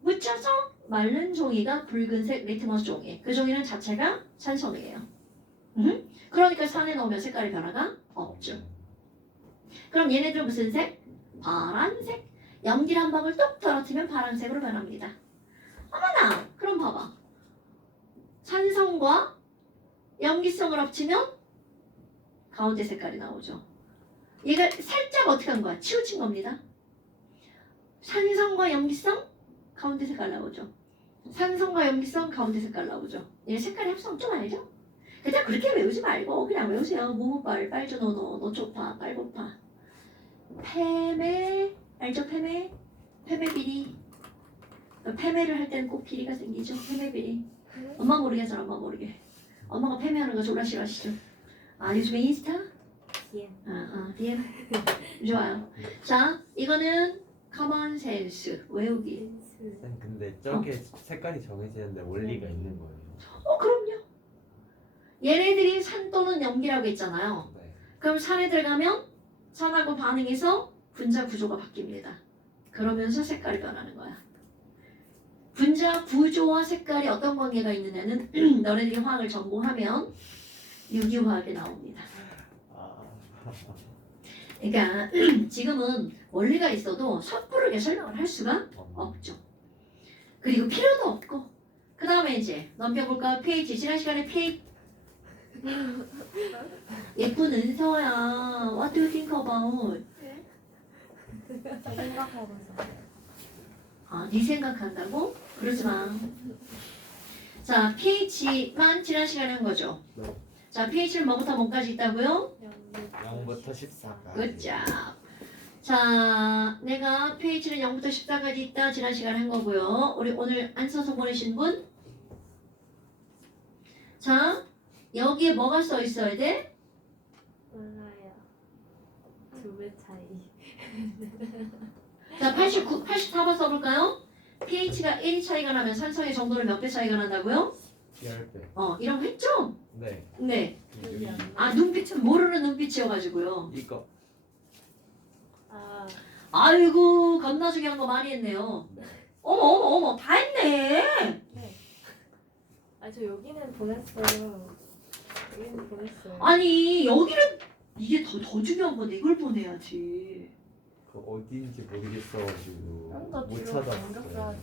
묻혀서 말른 종이가 붉은색 리트머스 종이. 그 종이는 자체가 산성이에요. 그러니까 산에 넣으면 색깔의 변화가 없죠. 그럼 얘네들은 무슨 색? 파란색. 염기를 한 방울 똑 떨어뜨리면 파란색으로 변합니다. 어머나! 그럼 봐봐. 산성과 염기성을 합치면 가운데 색깔이 나오죠. 얘가 살짝 어떻게 한 거야? 치우친 겁니다. 산성과 염기성 가운데 색깔 나오죠. 산성과 염기성 가운데 색깔 나오죠. 얘 색깔 합성 좀 알죠? 그냥 그렇게 외우지 말고 그냥 외우세요. 무무빨, 빨주노노, 노초파, 빨고파. 패매 알죠? 패매 비리. 패매를 할 때는 꼭 비리가 생기죠. 패매 비리. 엄마 모르게 하잖아. 엄마 모르게. 엄마가 패매하는 거 졸라 싫어하시죠? 아 요즘에 인스타? DM. DM. 좋아요. 자 이거는 커먼 센스 외우기. 쌤 근데 저게 색깔이 정해지는데 원리가 있는 거예요. 그럼요. 얘네들이 산 또는 염기라고 했잖아요. 네. 그럼 산에 들어가면 산하고 반응해서 분자 구조가 바뀝니다. 그러면서 색깔이 변하는 거야. 분자 구조와 색깔이 어떤 관계가 있느냐는 너네들이 화학을 전공하면 유기화학에 나옵니다. 그러니까 지금은 원리가 있어도 섣부르게 설명을 할 수가 없죠. 그리고 필요도 없고. 그 다음에 이제 넘겨볼까요? pH. 지난 시간에 pH 예쁜 은서야. What do you think about? 생각하고 있어. 네 생각한다고? 그러지 마. 자, pH만 지난 시간에 한 거죠. 네. 자, pH는 뭐부터 뭐까지 있다고요? 0부터 14까지. 굿잡. 자, 내가 pH는 0부터 14까지 있다. 지난 시간에 한 거고요. 우리 오늘 안 써서 보내신 분? 자, 여기에 뭐가 써 있어야 돼? 몰라요. 2배 차이. 자, 84번 써볼까요? pH가 1 차이가 나면 산성의 정도를 몇 배 차이가 난다고요? 10배. 이런 거 했죠? 네. 네. 기억이 안 나. 눈빛은 모르는 눈빛이어가지고요. 이거. 아, 아이고, 겁나 중요한 거 많이 했네요. 네. 어머, 다 했네. 네. 저 여기는 보냈어요. 여기는 보냈어요. 아니, 여기는 이게 더 중요한 건데 이걸 보내야지. 그 어디인지 모르겠어가지고 좀더 못 뒤로 찾았어요. 옮겼어야지.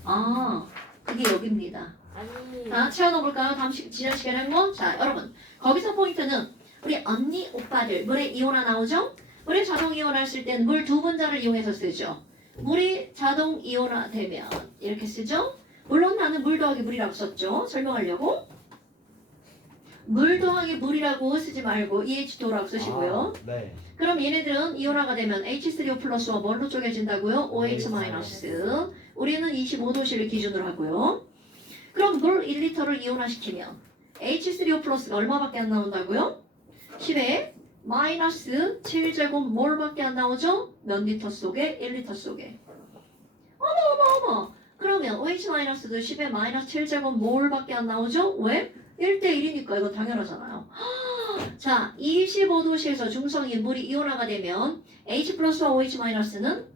그게 여기입니다. 아니. 자, 채워넣어볼까요? 지난 시간에 한 거? 자, 여러분. 거기서 포인트는 우리 언니, 오빠들. 물에 이온화 나오죠? 물에 자동 이온화 쓸 때는 물 두 분자를 이용해서 쓰죠. 물이 자동 이온화 되면 이렇게 쓰죠? 물론 나는 물 더하기 물이라고 썼죠. 설명하려고. 물 더하기 물이라고 쓰지 말고 EH2라고 쓰시고요. 네. 그럼 얘네들은 이온화가 되면 H3O 플러스와 뭘로 쪼개진다고요? OH 마이너스. 우리는 25도씨를 기준으로 하고요. 그럼 물 1리터를 이온화시키면 H3O 플러스가 얼마밖에 안 나온다고요? 10에 마이너스 7제곱몰밖에 안 나오죠? 몇 리터 속에? 1리터 속에. 어머. 그러면 OH 마이너스도 10에 마이너스 7제곱몰밖에 안 나오죠? 왜? 1대1이니까 이거 당연하잖아요. 자, 25도씨에서 중성인 물이 이온화가 되면 H 플러스와 OH 마이너스는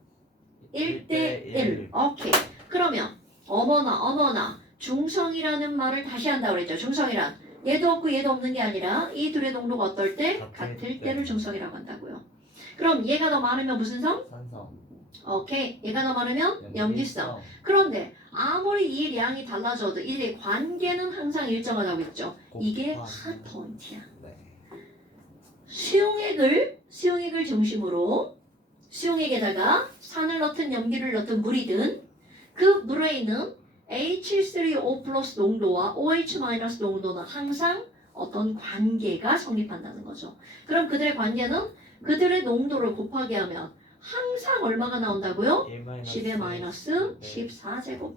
1대1. 오케이. 그러면 어머나 중성이라는 말을 다시 한다고 그랬죠. 중성이란 얘도 없고 얘도 없는 게 아니라 이 둘의 농도가 어떨 때? 같을 때를 중성이라고 한다고요. 그럼 얘가 더 많으면 무슨 성? 산성. 오케이. 얘가 더 많으면 염기성. 그런데 아무리 이 양이 달라져도 이 관계는 항상 일정하다고 했죠. 이게 핫 포인트야. 네. 수용액을 중심으로 수용액에다가 산을 넣든 염기를 넣든 물이든 그 물에 있는 H3O 플러스 농도와 OH 마이너스 농도는 항상 어떤 관계가 성립한다는 거죠. 그럼 그들의 관계는 그들의 농도를 곱하기 하면 항상 얼마가 나온다고요? 10의 마이너스 14제곱.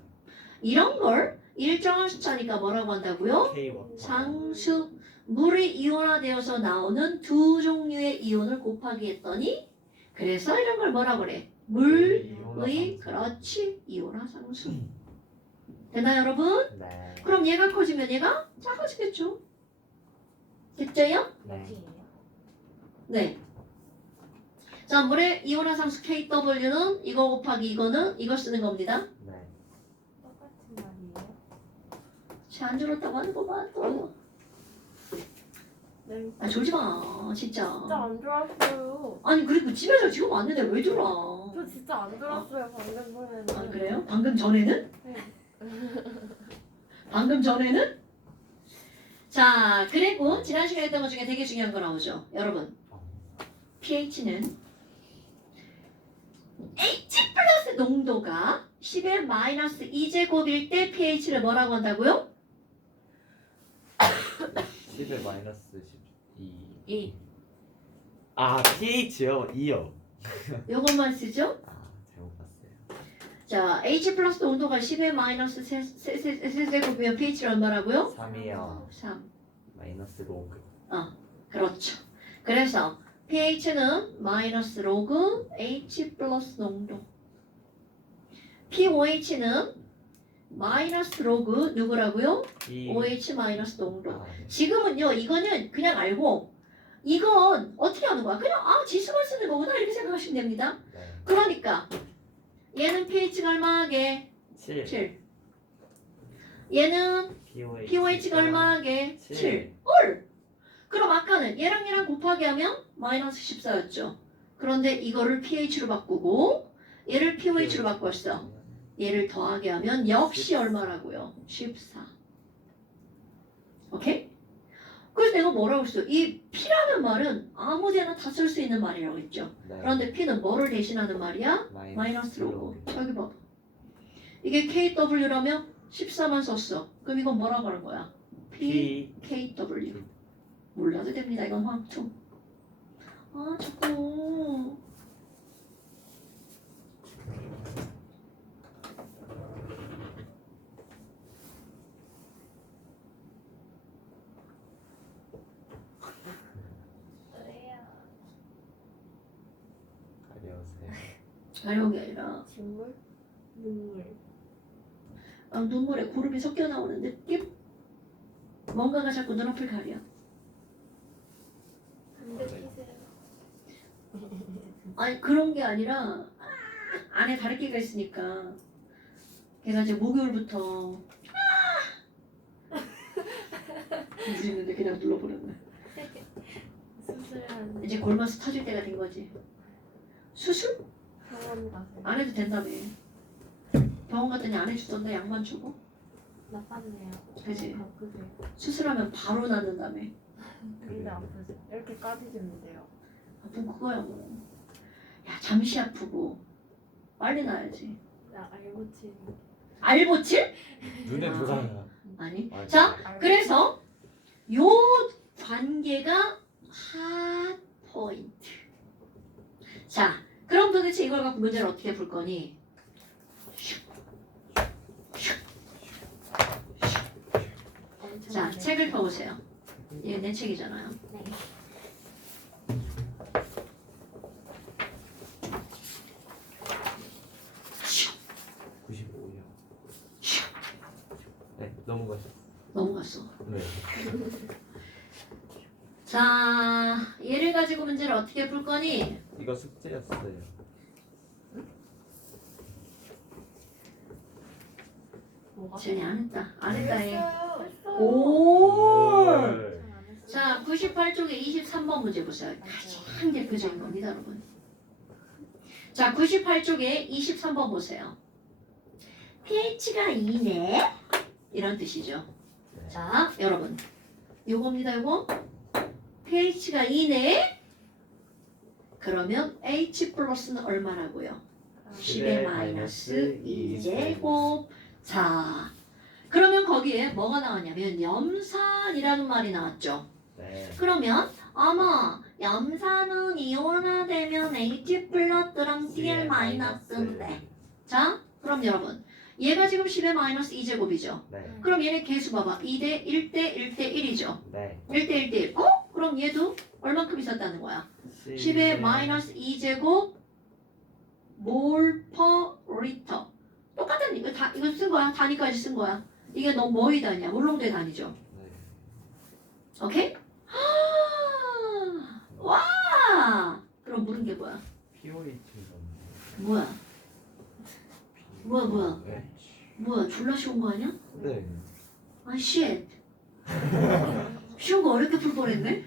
이런 걸 일정한 숫자니까 뭐라고 한다고요? K1 상수. 물이 이온화되어서 나오는 두 종류의 이온을 곱하기 했더니 그래서 이런 걸 뭐라 그래? 물의 그렇지 이온화 상수. 되나요 여러분? 네. 그럼 얘가 커지면 얘가 작아지겠죠. 됐죠요? 네. 네. 자 물의 이온화 상수 KW는 이거 곱하기 이거는 이거 쓰는 겁니다. 네. 똑같은 말이에요? 쟤안 졸았다고 하는 거만 또. 네. 아 졸지 마 진짜. 진짜 안 들었어요. 아니 그리고 집에서 지금 왔는데 왜 졸아? 저 진짜 안 들었어요 방금 전에는. 아 그래요? 방금 전에는? 네. 방금 전에는? 자 그리고 지난 시간에 했던 것 중에 되게 중요한 거 나오죠. 여러분 pH는 H 플러스 농도가 10의 마이너스 2제곱일 때 pH를 뭐라고 한다고요? 10의 마이너스 12 2. 아 pH요? 2요 요것만 쓰죠? 아 잘못 봤어요 자 H 플러스 농도가 10의 마이너스 3제곱이면 pH를 얼마라고요? 3이요 3. 마이너스 로그 그렇죠. 그래서 pH는 마이너스 로그 H 플러스 농도. pOH는 마이너스 로그 누구라고요? 이 OH 마이너스 농도. 아, 네. 지금은요 이거는 그냥 알고 이건 어떻게 하는 거야? 그냥 지수만 쓰는 거구나 이렇게 생각하시면 됩니다. 네. 그러니까 얘는 pH가 얼마하게? 7 7. 얘는 pOH가 얼마하게? 7. 7 헐! 그럼 아까는 얘랑 곱하기 하면 마이너스 14였죠. 그런데 이거를 pH로 바꾸고 얘를 pOH로 바꿨어. 얘를 더하게 하면 역시 얼마라고요? 14. 오케이? 그래서 내가 뭐라고 했어? 이 P라는 말은 아무데나 다 쓸 수 있는 말이라고 했죠. 네. 그런데 P는 뭐를 대신하는 말이야? 마이너스 로그. 저기 봐봐. 이게 KW라면 14만 썼어. 그럼 이건 뭐라고 하는 거야? P KW. 몰라도 됩니다. 이건 황투. 아 자꾸. 가려우세요 가려운 게 아니라 진물? 눈물. 눈물에 구름이 섞여 나오는 느낌? 뭔가가 자꾸 눈앞을 가려. 담배 피세요. 아니 그런 게 아니라 안에 다래끼가 있으니까 걔가 이제 목요일부터 있는데 그냥 눌러버렸네. 수술한 이제 골마스 터질 때가 된 거지. 수술? 병원 가세요. 안 해도 된다며. 병원 갔더니 안 해주던데 약만 주고. 나빴네요. 그지? 바쁘세요. 수술하면 바로 낫는다며. 근데 아프죠. 이렇게 까지주면 돼요. 아픈 그거야 뭐. 야 잠시 아프고 빨리 나야지. 나 알고치. 알보칠? 눈에 아. 들어가요 아니. 아, 자 알고치. 그래서 요 관계가 핫 포인트. 자 그럼 도대체 이걸 갖고 문제를 어떻게 풀 거니? 자 엄청나게. 책을 펴보세요. 이게 내 책이잖아요. 네. 네 넘어가셨어 넘어갔어. 네 자 얘를 가지고 문제를 어떻게 풀 거니? 이거 숙제였어요 뭐가? 지은이 안 했다. 안 했다 해. 했어요. 오. 헐. 자 98쪽에 23번 문제 보세요. 가장 대표적인 겁니다 여러분. 자 98쪽에 23번 보세요. pH가 2네 이런 뜻이죠. 네. 자 여러분 요겁니다 요거. pH가 2네 그러면 H 플러스는 얼마라고요? 10의 마이너스 2제곱. 자, 그러면 거기에 뭐가 나왔냐면 염산이라는 말이 나왔죠. 네. 그러면 어머 염산은 이온화되면 H 플러스랑 Cl 마이너스인데. 자, 그럼 여러분 얘가 지금 10의 마이너스 2제곱이죠. 네. 그럼 얘네 개수 봐봐. 2대 1대 1대 1이죠. 네. 1대 1대 1. 어? 그럼 얘도 얼만큼 있었다는 거야? 10의 마이너스 2제곱 몰 퍼 리터. 똑같은 이거 다 이거 쓴 거야. 단위까지 쓴 거야. 이게 너 뭐의 단위야? 물롱도의 단위죠. 네. 오케이? 와! 그럼 물은 게 뭐야? POH 뭐야? 뭐야? 네. 뭐야? 졸라 쉬운 거 아니야? 네. 아, 쉣. 쉬운 거 어렵게 풀 뻔했네?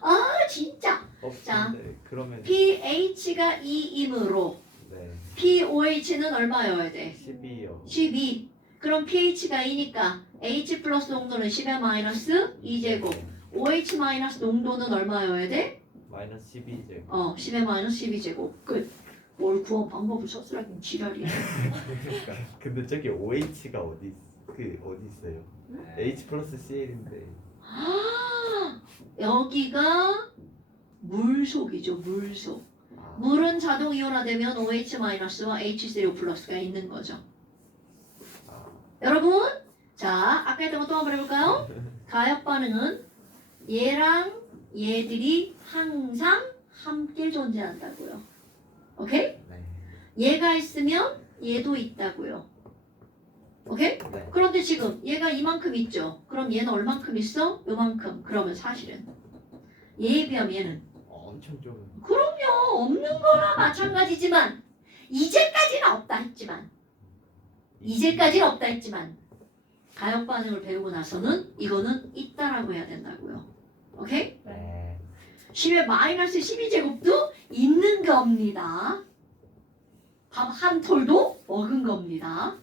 아, 진짜. 자. 네. 그러면 pH가 2이므로 네. pOH는 얼마여야 돼? 12요. 12. 그럼 pH가 2니까 H 플러스 농도는 10의 마이너스 2제곱. OH 마이너스 농도는 얼마여야 돼? 마이너스 12제곱. 10의 마이너스 12제곱. 끝. 뭘 구원 방법을 썼으라긴 지랄이야. 그러니까 근데 저기 OH가 어디 있어요? H 플러스 CL인데. 여기가 물속이죠. 물속. 아, 물은 자동 이온화되면 OH 마이너스와 H3O 플러스가 있는 거죠. 아, 여러분, 자 아까 했던 거 또 한번 해볼까요? 가역 반응은 얘랑 얘들이 항상 함께 존재한다고요. 오케이? 네. 얘가 있으면 얘도 있다고요. 오케이? 네. 그런데 지금 얘가 이만큼 있죠. 그럼 얘는 얼만큼 있어? 요만큼. 그러면 사실은 얘에 비하면 얘는 엄청 좀. 없는 거나 마찬가지지만 이제까지는 없다 했지만 가역 반응을 배우고 나서는 이거는 있다라고 해야 된다고요. 오케이? 네. 10의 마이너스 12제곱도 있는 겁니다. 밥 한 톨도 먹은 겁니다.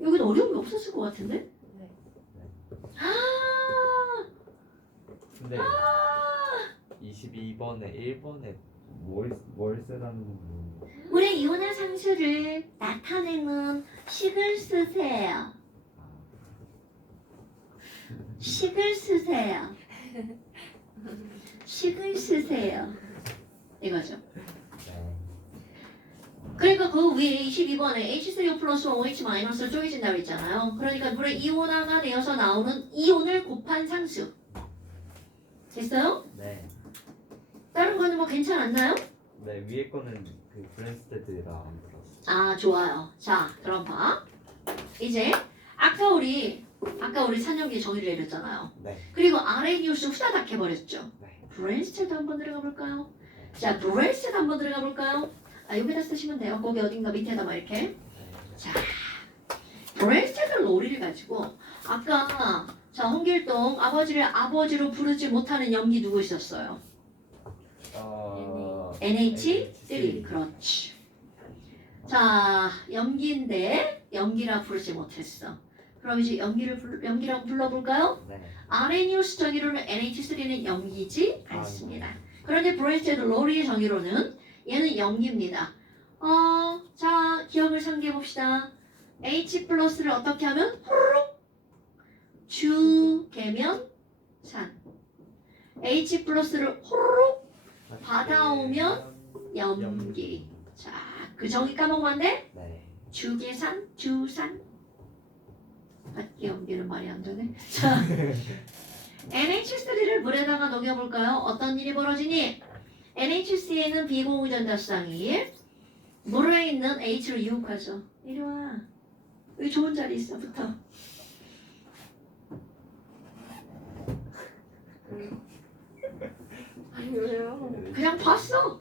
여기는 어려운 게 없었을 것 같은데? 네. 아, 근데 22번에 1번에 뭘 쓰라는 우리 이온화 상수를 나타내는 식을 쓰세요. 식을 쓰세요. 이거죠. 네. 그러니까 그 위에 22번에 H3O 플러스와 OH 마이너스를 쪼개진다고 했잖아요. 그러니까 물의 이온화가 되어서 나오는 이온을 곱한 상수. 됐어요? 네. 다른 거는 뭐 괜찮았나요? 네, 위에 거는 그 브랜스테드랑 안 들었어요. 아, 좋아요. 자, 그럼 봐. 이제 아까 우리 산염기 정의를 내렸잖아요. 네. 그리고 아래 뉴스 후다닥 해버렸죠. 네. 브랜스테드 한번 들어가 볼까요? 자, 브랜스테드 한번 들어가 볼까요? 아, 여기다 쓰시면 돼요. 거기 어딘가 밑에다 막 이렇게. 네. 자, 브랜스테드 놀이를 가지고 아까 자 홍길동 아버지를 아버지로 부르지 못하는 연기 누구 있었어요? NH3. 그렇지. 자, 연기인데 연기라 부르지 못했어. 그럼 이제 연기라고 불러볼까요? 네. 아레니우스 정의로는 NH3는 연기지 않습니다. 그런데 브랜스테드 로리의 정의로는 얘는 연기입니다. 자, 기억을 상기해 봅시다. H 플러스를 어떻게 하면 후루룩 주개면 산. H 플러스를 후루룩 받아오면 연기. 자, 그 정의 까먹으면 안 돼? 네. 주계산, 주산. 밖에 연기는 말이 안 되네. 자, NH3를 물에다가 녹여볼까요? 어떤 일이 벌어지니? NHC에는 비공유전자쌍이 물에 있는 H로 유혹하죠. 이리 와. 여기 좋은 자리 있어. 붙어. 아니 왜요? 그냥 봤어.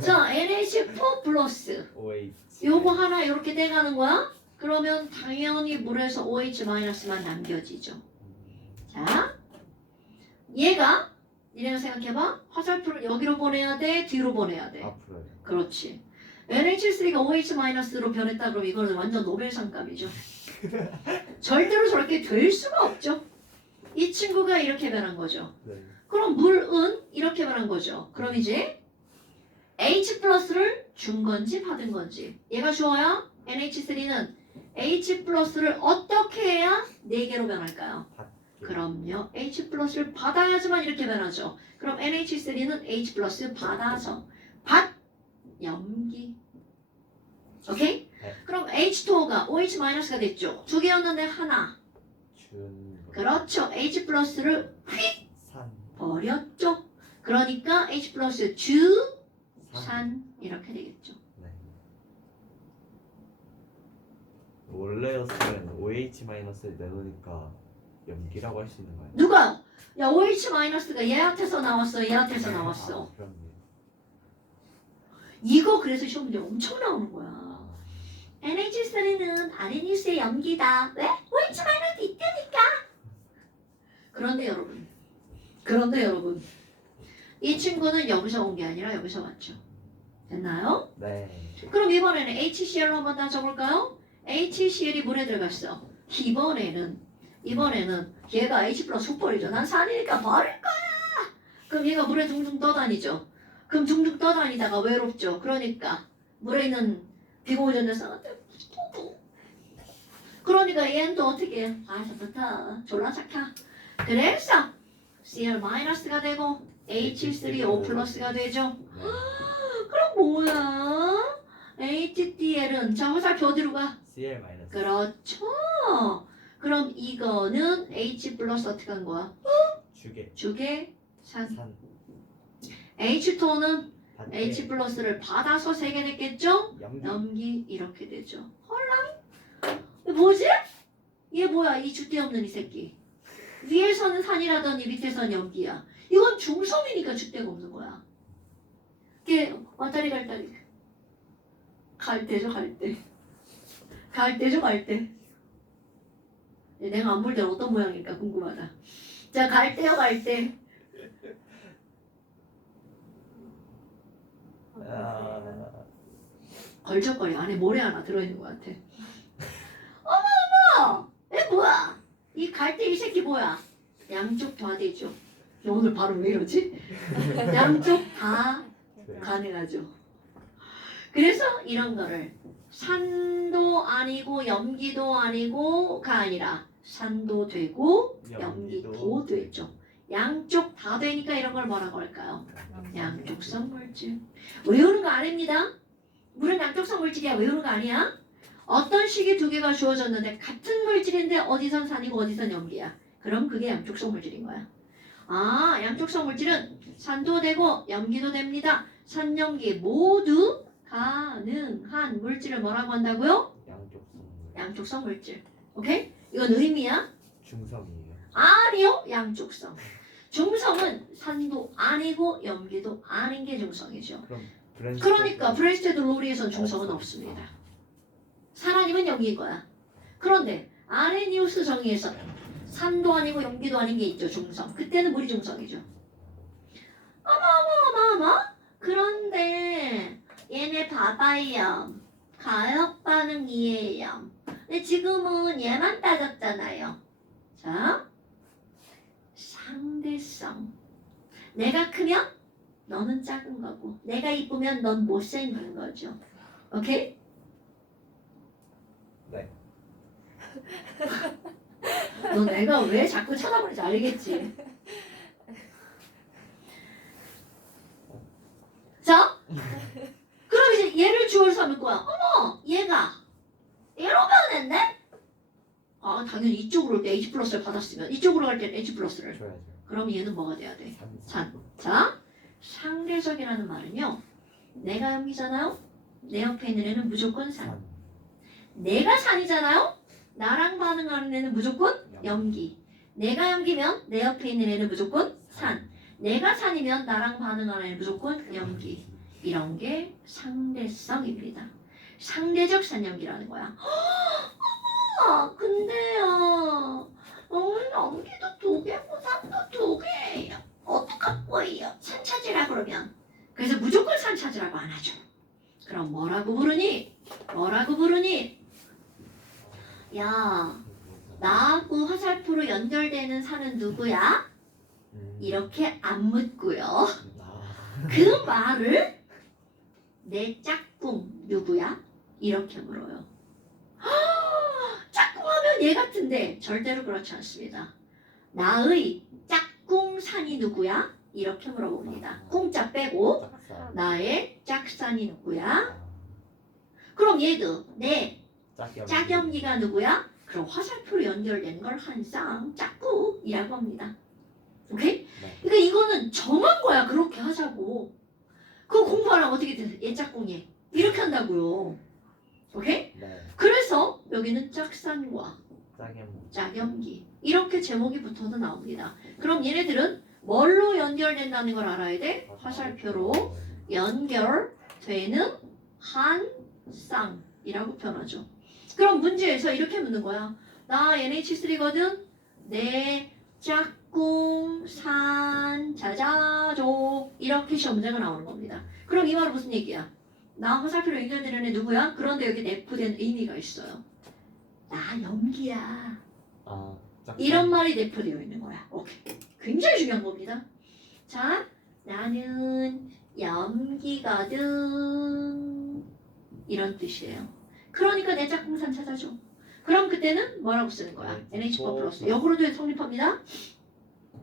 자, NH4 플러스. OH. 요거 하나 이렇게 떼가는 거야? 그러면 당연히 물에서 OH 마이너스만 남겨지죠. 자, 얘가 니네가 생각해봐. 화살표를 여기로 보내야 돼? 뒤로 보내야 돼? 앞으로요. 그렇지. NH3가 OH 마이너스로 변했다 그러면 이거는 완전 노벨상감이죠. 절대로 저렇게 될 수가 없죠. 이 친구가 이렇게 변한 거죠. 네. 그럼 물은 이렇게 변한 거죠. 그럼 이제 H 플러스를 준 건지 받은 건지 얘가 주어야 NH3는 H 플러스를 어떻게 해야 4개로 변할까요? 그럼요. H 플러스를 받아야지만 이렇게 변하죠. 그럼 NH3는 H 플러스 받아서 염기. 오케이? 네. 그럼 H2O가 OH 마이너스가 됐죠. 2개였는데 하나. 준 거. 그렇죠. H 플러스를 산. 버렸죠. 그러니까 H 플러스 주 산 이렇게 되겠죠. 네. 원래였으면 OH 마이너스를 내놓으니까 염기라고 할 수 있는 거예요. 누가? 야 OH 마이너스가 얘한테서 나왔어. 얘한테서 나왔어. 아, 그렇네. 이거 그래서 시험 문제 엄청 나오는 거야. NH3는 아레니우스의 염기다. 왜? OH 마이너스 있다니까. 그런데 여러분 이 친구는 여기서 온 게 아니라 여기서 왔죠. 됐나요? 네. 그럼 이번에는 HCl로 한번 따져볼까요? HCl이 물에 들어갔어. 이번에는 얘가 H 플러스 훅버리죠. 난 산이니까 버릴 거야. 그럼 얘가 물에 둥둥 떠다니죠. 그럼 둥둥 떠다니다가 외롭죠. 그러니까 물에 있는 비공유전자 쌍한테 그러니까 얘는 또 어떻게 해? 아 좋다. 졸라 착하. 그래서 Cl-가 되고 H3O 플러스가 되죠. 네. 그럼 뭐야? HDL은 자 화살표 어디로 가? CL 마이너스. 그렇죠. 그럼 이거는 H 플러스 어떻게 한 거야? 주게. 주게 산. 산. H2는 받게. H 플러스를 받아서 3개 됐겠죠? 염기. 염기 이렇게 되죠. 헐랑? 뭐지? 얘 뭐야? 이 주대 없는 이 새끼. 위에서는 산이라더니 밑에서는 염기야. 이건 중섬이니까 주대가 없는 거야. 이게 왔다리 갈다리. 갈 때죠, 갈 때. 갈 때죠, 갈 때. 내가 안 볼 때 어떤 모양일까 궁금하다. 자, 갈 때요, 갈 때. 아, 걸적거려. 안에 모래 하나 들어있는 것 같아. 어머! 얘 뭐야? 이 갈 때 이 새끼 뭐야? 양쪽 다 되죠. 오늘 발음 왜 이러지? 양쪽 다 네. 가능하죠. 그래서 이런 거를 산도 아니고 염기도 아니고가 아니라 산도 되고 염기도 되죠. 양쪽 다 되니까 이런 걸 뭐라고 할까요? 양쪽성 물질. 외우는 거 아닙니다. 물은 양쪽성 물질이야. 외우는 거 아니야. 어떤 식이 두 개가 주어졌는데 같은 물질인데 어디선 산이고 어디선 염기야. 그럼 그게 양쪽성 물질인 거야. 아, 양쪽성 물질은 산도 되고 염기도 됩니다. 산, 염기 모두 가능한 물질을 뭐라고 한다고요? 양쪽성. 양쪽성 물질. 오케이? 이건 의미야? 중성이에요. 아니요, 양쪽성. 중성은 산도 아니고 염기도 아닌 게 중성이죠. 그럼 브랜스테드. 그러니까 브레스테드 로리에선 중성은 없습니다. 산 아니면 염기인 거야. 그런데 아레니우스 정의에서 산도 아니고 염기도 아닌 게 있죠, 중성. 그때는 물이 중성이죠. 어머. 그런데 얘네 봐봐요. 가역 반응이에요. 근데 지금은 얘만 따졌잖아요. 자, 상대성. 내가 크면 너는 작은 거고, 내가 이쁘면 넌 못생긴 거죠. 오케이? 네. 너 내가 왜 자꾸 쳐다보는지 알겠지? 자, 그럼 이제 얘를 주어를 삼을 거야. 어머, 얘가 얘로 변했네? 아, 당연히 이쪽으로 올 때 H 플러스를 받았으면 이쪽으로 갈 때는 H 플러스를. 줘야죠. 그럼 얘는 뭐가 돼야 돼? 산. 산. 자, 상대적이라는 말은요. 내가 염기잖아요. 내 옆에 있는 애는 무조건 산. 산. 내가 산이잖아요. 나랑 반응하는 애는 무조건 염기. 내가 염기면 내 옆에 있는 애는 무조건 산. 내가 산이면 나랑 반응하는 애는 무조건 염기. 이런 게 상대성입니다. 상대적 산염기라는 거야. 근데요. 염기도 2개고 산도 2개예요. 어떡할 거예요? 산 찾으라 그러면. 그래서 무조건 산 찾으라고 안 하죠. 그럼 뭐라고 부르니? 야, 나하고 화살표로 연결되는 산은 누구야? 이렇게 안 묻고요. 그 말을 내 짝꿍 누구야? 이렇게 물어요. 짝꿍하면 얘 같은데 절대로 그렇지 않습니다. 나의 짝꿍산이 누구야? 이렇게 물어봅니다. 꿍자 빼고 나의 짝산이 누구야? 그럼 얘도 내 짝염기가 누구야? 그럼 화살표로 연결된 걸 한쌍 짝꿍이라고 합니다. 오케이? 네. 그러니까 이거는 정한 거야. 그렇게 하자고. 그거 공부하려면 어떻게 돼? 얘 짝꿍이 이렇게 한다고요. 오케이? 네. 그래서 여기는 짝산과 짝염. 짝염기 이렇게 제목이 붙어서 나옵니다. 그럼 얘네들은 뭘로 연결된다는 걸 알아야 돼? 화살표로 연결되는 한 쌍이라고 표현하죠. 그럼 문제에서 이렇게 묻는 거야. 나 NH3거든. 내 짝꿍 산 찾아줘. 이렇게 시험 문제가 나오는 겁니다. 그럼 이 말은 무슨 얘기야? 나 화살표로 연결되는 애 누구야? 그런데 여기 내포된 의미가 있어요. 나 염기야. 이런 말이 내포되어 있는 거야. 오케이. 굉장히 중요한 겁니다. 자, 나는 염기거든. 이런 뜻이에요. 그러니까 내 짝꿍산 찾아줘. 그럼 그때는 뭐라고 쓰는 거야? NH4 플러스. 역으로도 성립합니다.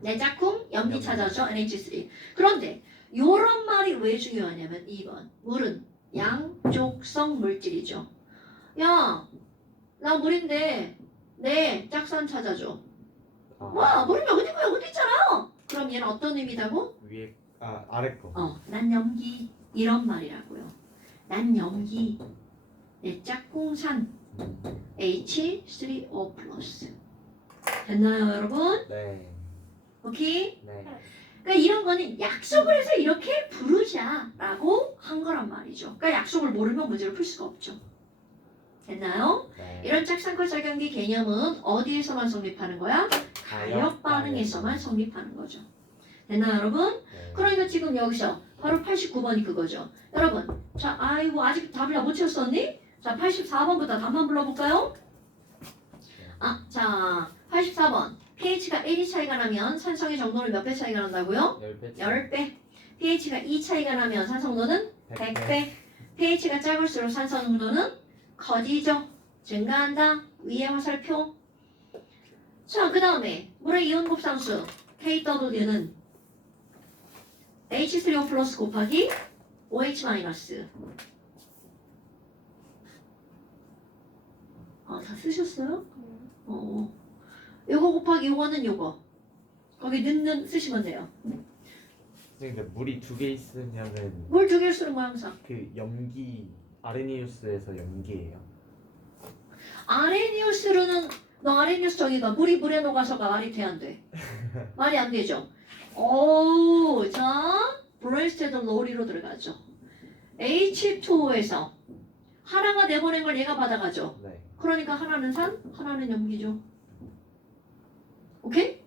내 짝꿍 염기 찾아줘. NH3. 그런데 이런 말이 왜 중요하냐면 2번. 물은 양쪽성 물질이죠. 야, 나 물인데 내 짝산 찾아줘. 와, 물이면 어디 거야? 어디 있잖아. 그럼 얘는 어떤 의미다고? 위에 아래 거. 난 염기 이런 말이라고요. 난 염기 내 짝꿍산 H3O 플러스. 됐나요, 여러분? 네. 오케이? 네. 그러니까 이런 거는 약속을 해서 이렇게 부르자라고 한 거란 말이죠. 그러니까 약속을 모르면 문제를 풀 수가 없죠. 됐나요? 네. 이런 짝상과 짝연기 개념은 어디에서만 성립하는 거야? 가역 반응에서만 성립하는 거죠. 됐나요, 여러분? 네. 그러니까 지금 여기서 바로 89번이 그거죠. 여러분, 자, 아이고 아직 답을 다 못 채웠었니? 자, 84번부터 답만 불러볼까요? 자, 84번. pH가 1이 차이가 나면 산성의 정도는 몇 배 차이가 난다고요? 10배. pH가 2 차이가 나면 산성도는 100배. pH가 작을수록 산성 농도는 커지죠. 증가한다. 위에 화살표. 자, 그 다음에 물의 이온 곱상수 KW는 H3O 플러스 곱하기 OH 마이너스. 다 쓰셨어요? 요거 곱하기 요거는 요거. 거기 넣는 쓰시면 돼요. 근데 물이 2개 있으면은 물 2개를 쓰는 거야 항상. 그 염기 아레니우스에서 염기예요. 아레니우스로는 너 아레니우스 정의가 물이 물에 녹아서가 말이 돼 안 돼? 말이 안 되죠. 자 브레스테드 로리로 들어가죠. H2O에서 하나가 내보낸 걸 얘가 받아가죠. 네. 그러니까 하나는 산, 하나는 염기죠. 오케이?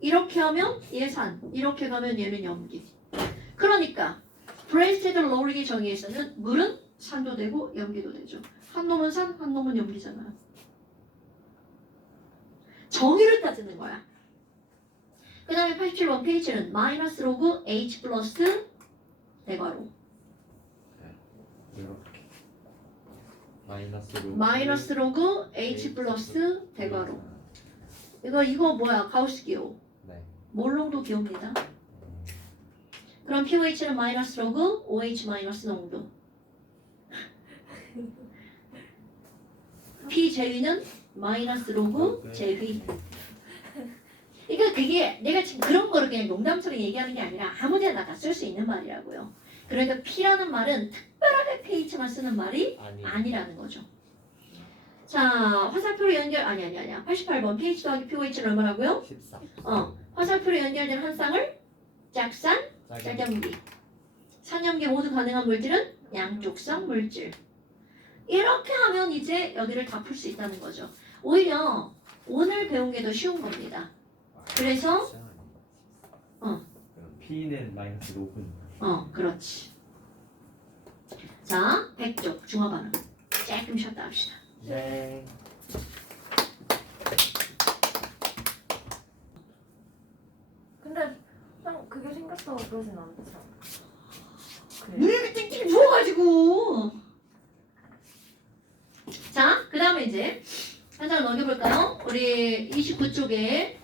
이렇게 하면 얘 산, 이렇게 가면 얘는 염기. 그러니까 브레스테드 로리 정의에서는 물은 산도 되고 염기도 되죠. 한 놈은 산, 한 놈은 염기잖아요. 정의를 따지는 거야. 그 다음에 87번 pH는 마이너스 로그 H 플러스 대괄호. 이렇게 마이너스 로그 H 플러스 대괄호. 이거 뭐야? 가우스 기호. 네. 몰롱도 기호입니다. 그럼 pH는 마이너스 로그 OH 마이너스 농도. P 제위는 마이너스 로그 제위. 그러니까 그게 내가 지금 그런 거를 그냥 농담처럼 얘기하는 게 아니라 아무데나 다 쓸 수 있는 말이라고요. 그러니까 P라는 말은 특별하게 pH만 쓰는 말이 아니라는 거죠. 자, 화살표로 연결 아니야. 88번 pH 더하기 pOH는 얼마라고요? 14. 화살표로 연결된 한 쌍을 짝산, 짝염기. 산염기 모두 가능한 물질은 양쪽성 물질. 이렇게 하면 이제 여기를 다 풀 수 있다는 거죠. 오히려 오늘 배운 게 더 쉬운 겁니다. 그래서 P는 마이너스 로그. 그렇지. 자, 100쪽 중화 반응. 조금 쉬었다 합시다. 네. 뭉쳐 그러진 않죠. 그래. 물이 띵띵 부어가지고. 자, 그 다음에 이제 한 장 넘겨볼까요? 우리 29쪽에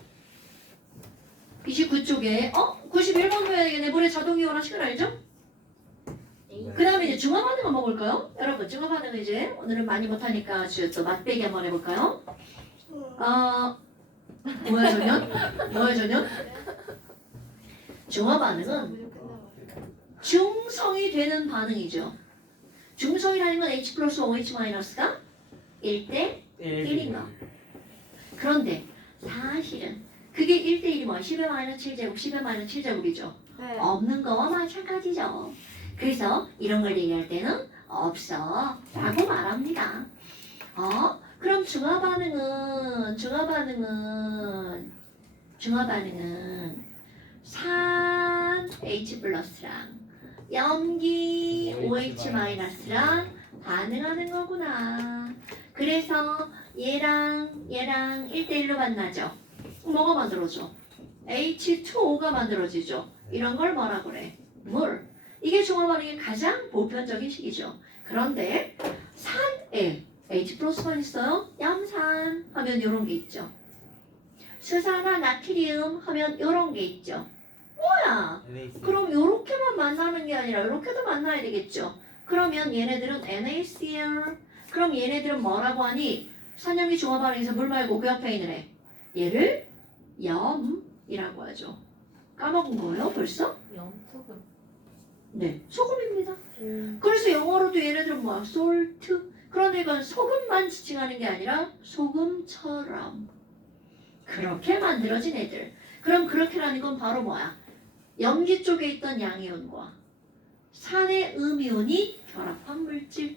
91번 구해야겠네. 물에 자동 이온화식은 알죠? 그 다음에 이제 중화 반응 한번 볼까요? 여러분 중화 반응은 이제 오늘은 많이 못하니까 또 맛배기 한번 해볼까요? 뭐야 전혀? 중화 반응은 중성이 되는 반응이죠. 중성이라는 건 H 플러스 OH 마이너스가 1대 1인가? 그런데 사실은 그게 1대 1이 뭐야? 10의 마이너스 7제곱, 10의 마이너스 7제곱이죠. 네. 없는 거와 마찬가지죠. 그래서 이런 걸 얘기할 때는 없어 라고 말합니다. 그럼 중화 반응은 산 H 플러스랑 염기 OH 마이너스랑 반응하는 거구나. 그래서 얘랑 1대1로 만나죠. 뭐가 만들어져? H2O가 만들어지죠. 이런 걸 뭐라 그래? 물. 이게 중화 반응의 가장 보편적인 식이죠. 그런데 산에 H 플러스만 있어요. 염산 하면 이런 게 있죠. 수산화 나트리움 하면 이런 게 있죠. 뭐야? 그럼 요렇게만 만나는 게 아니라 요렇게도 만나야 되겠죠. 그러면 얘네들은 NaCl. 그럼 얘네들은 뭐라고 하니? 산염기 중화 반응에서 물 말고 그 옆에 있는 애. 얘를 염이라고 하죠. 까먹은 거예요 벌써? 염소금. 네, 소금입니다. 그래서 영어로도 얘네들은 뭐야? 솔트. 그런데 이건 소금만 지칭하는 게 아니라 소금처럼 그렇게 만들어진 애들. 그럼 그렇게라는 건 바로 뭐야? 염기 쪽에 있던 양이온과 산의 음이온이 결합한 물질.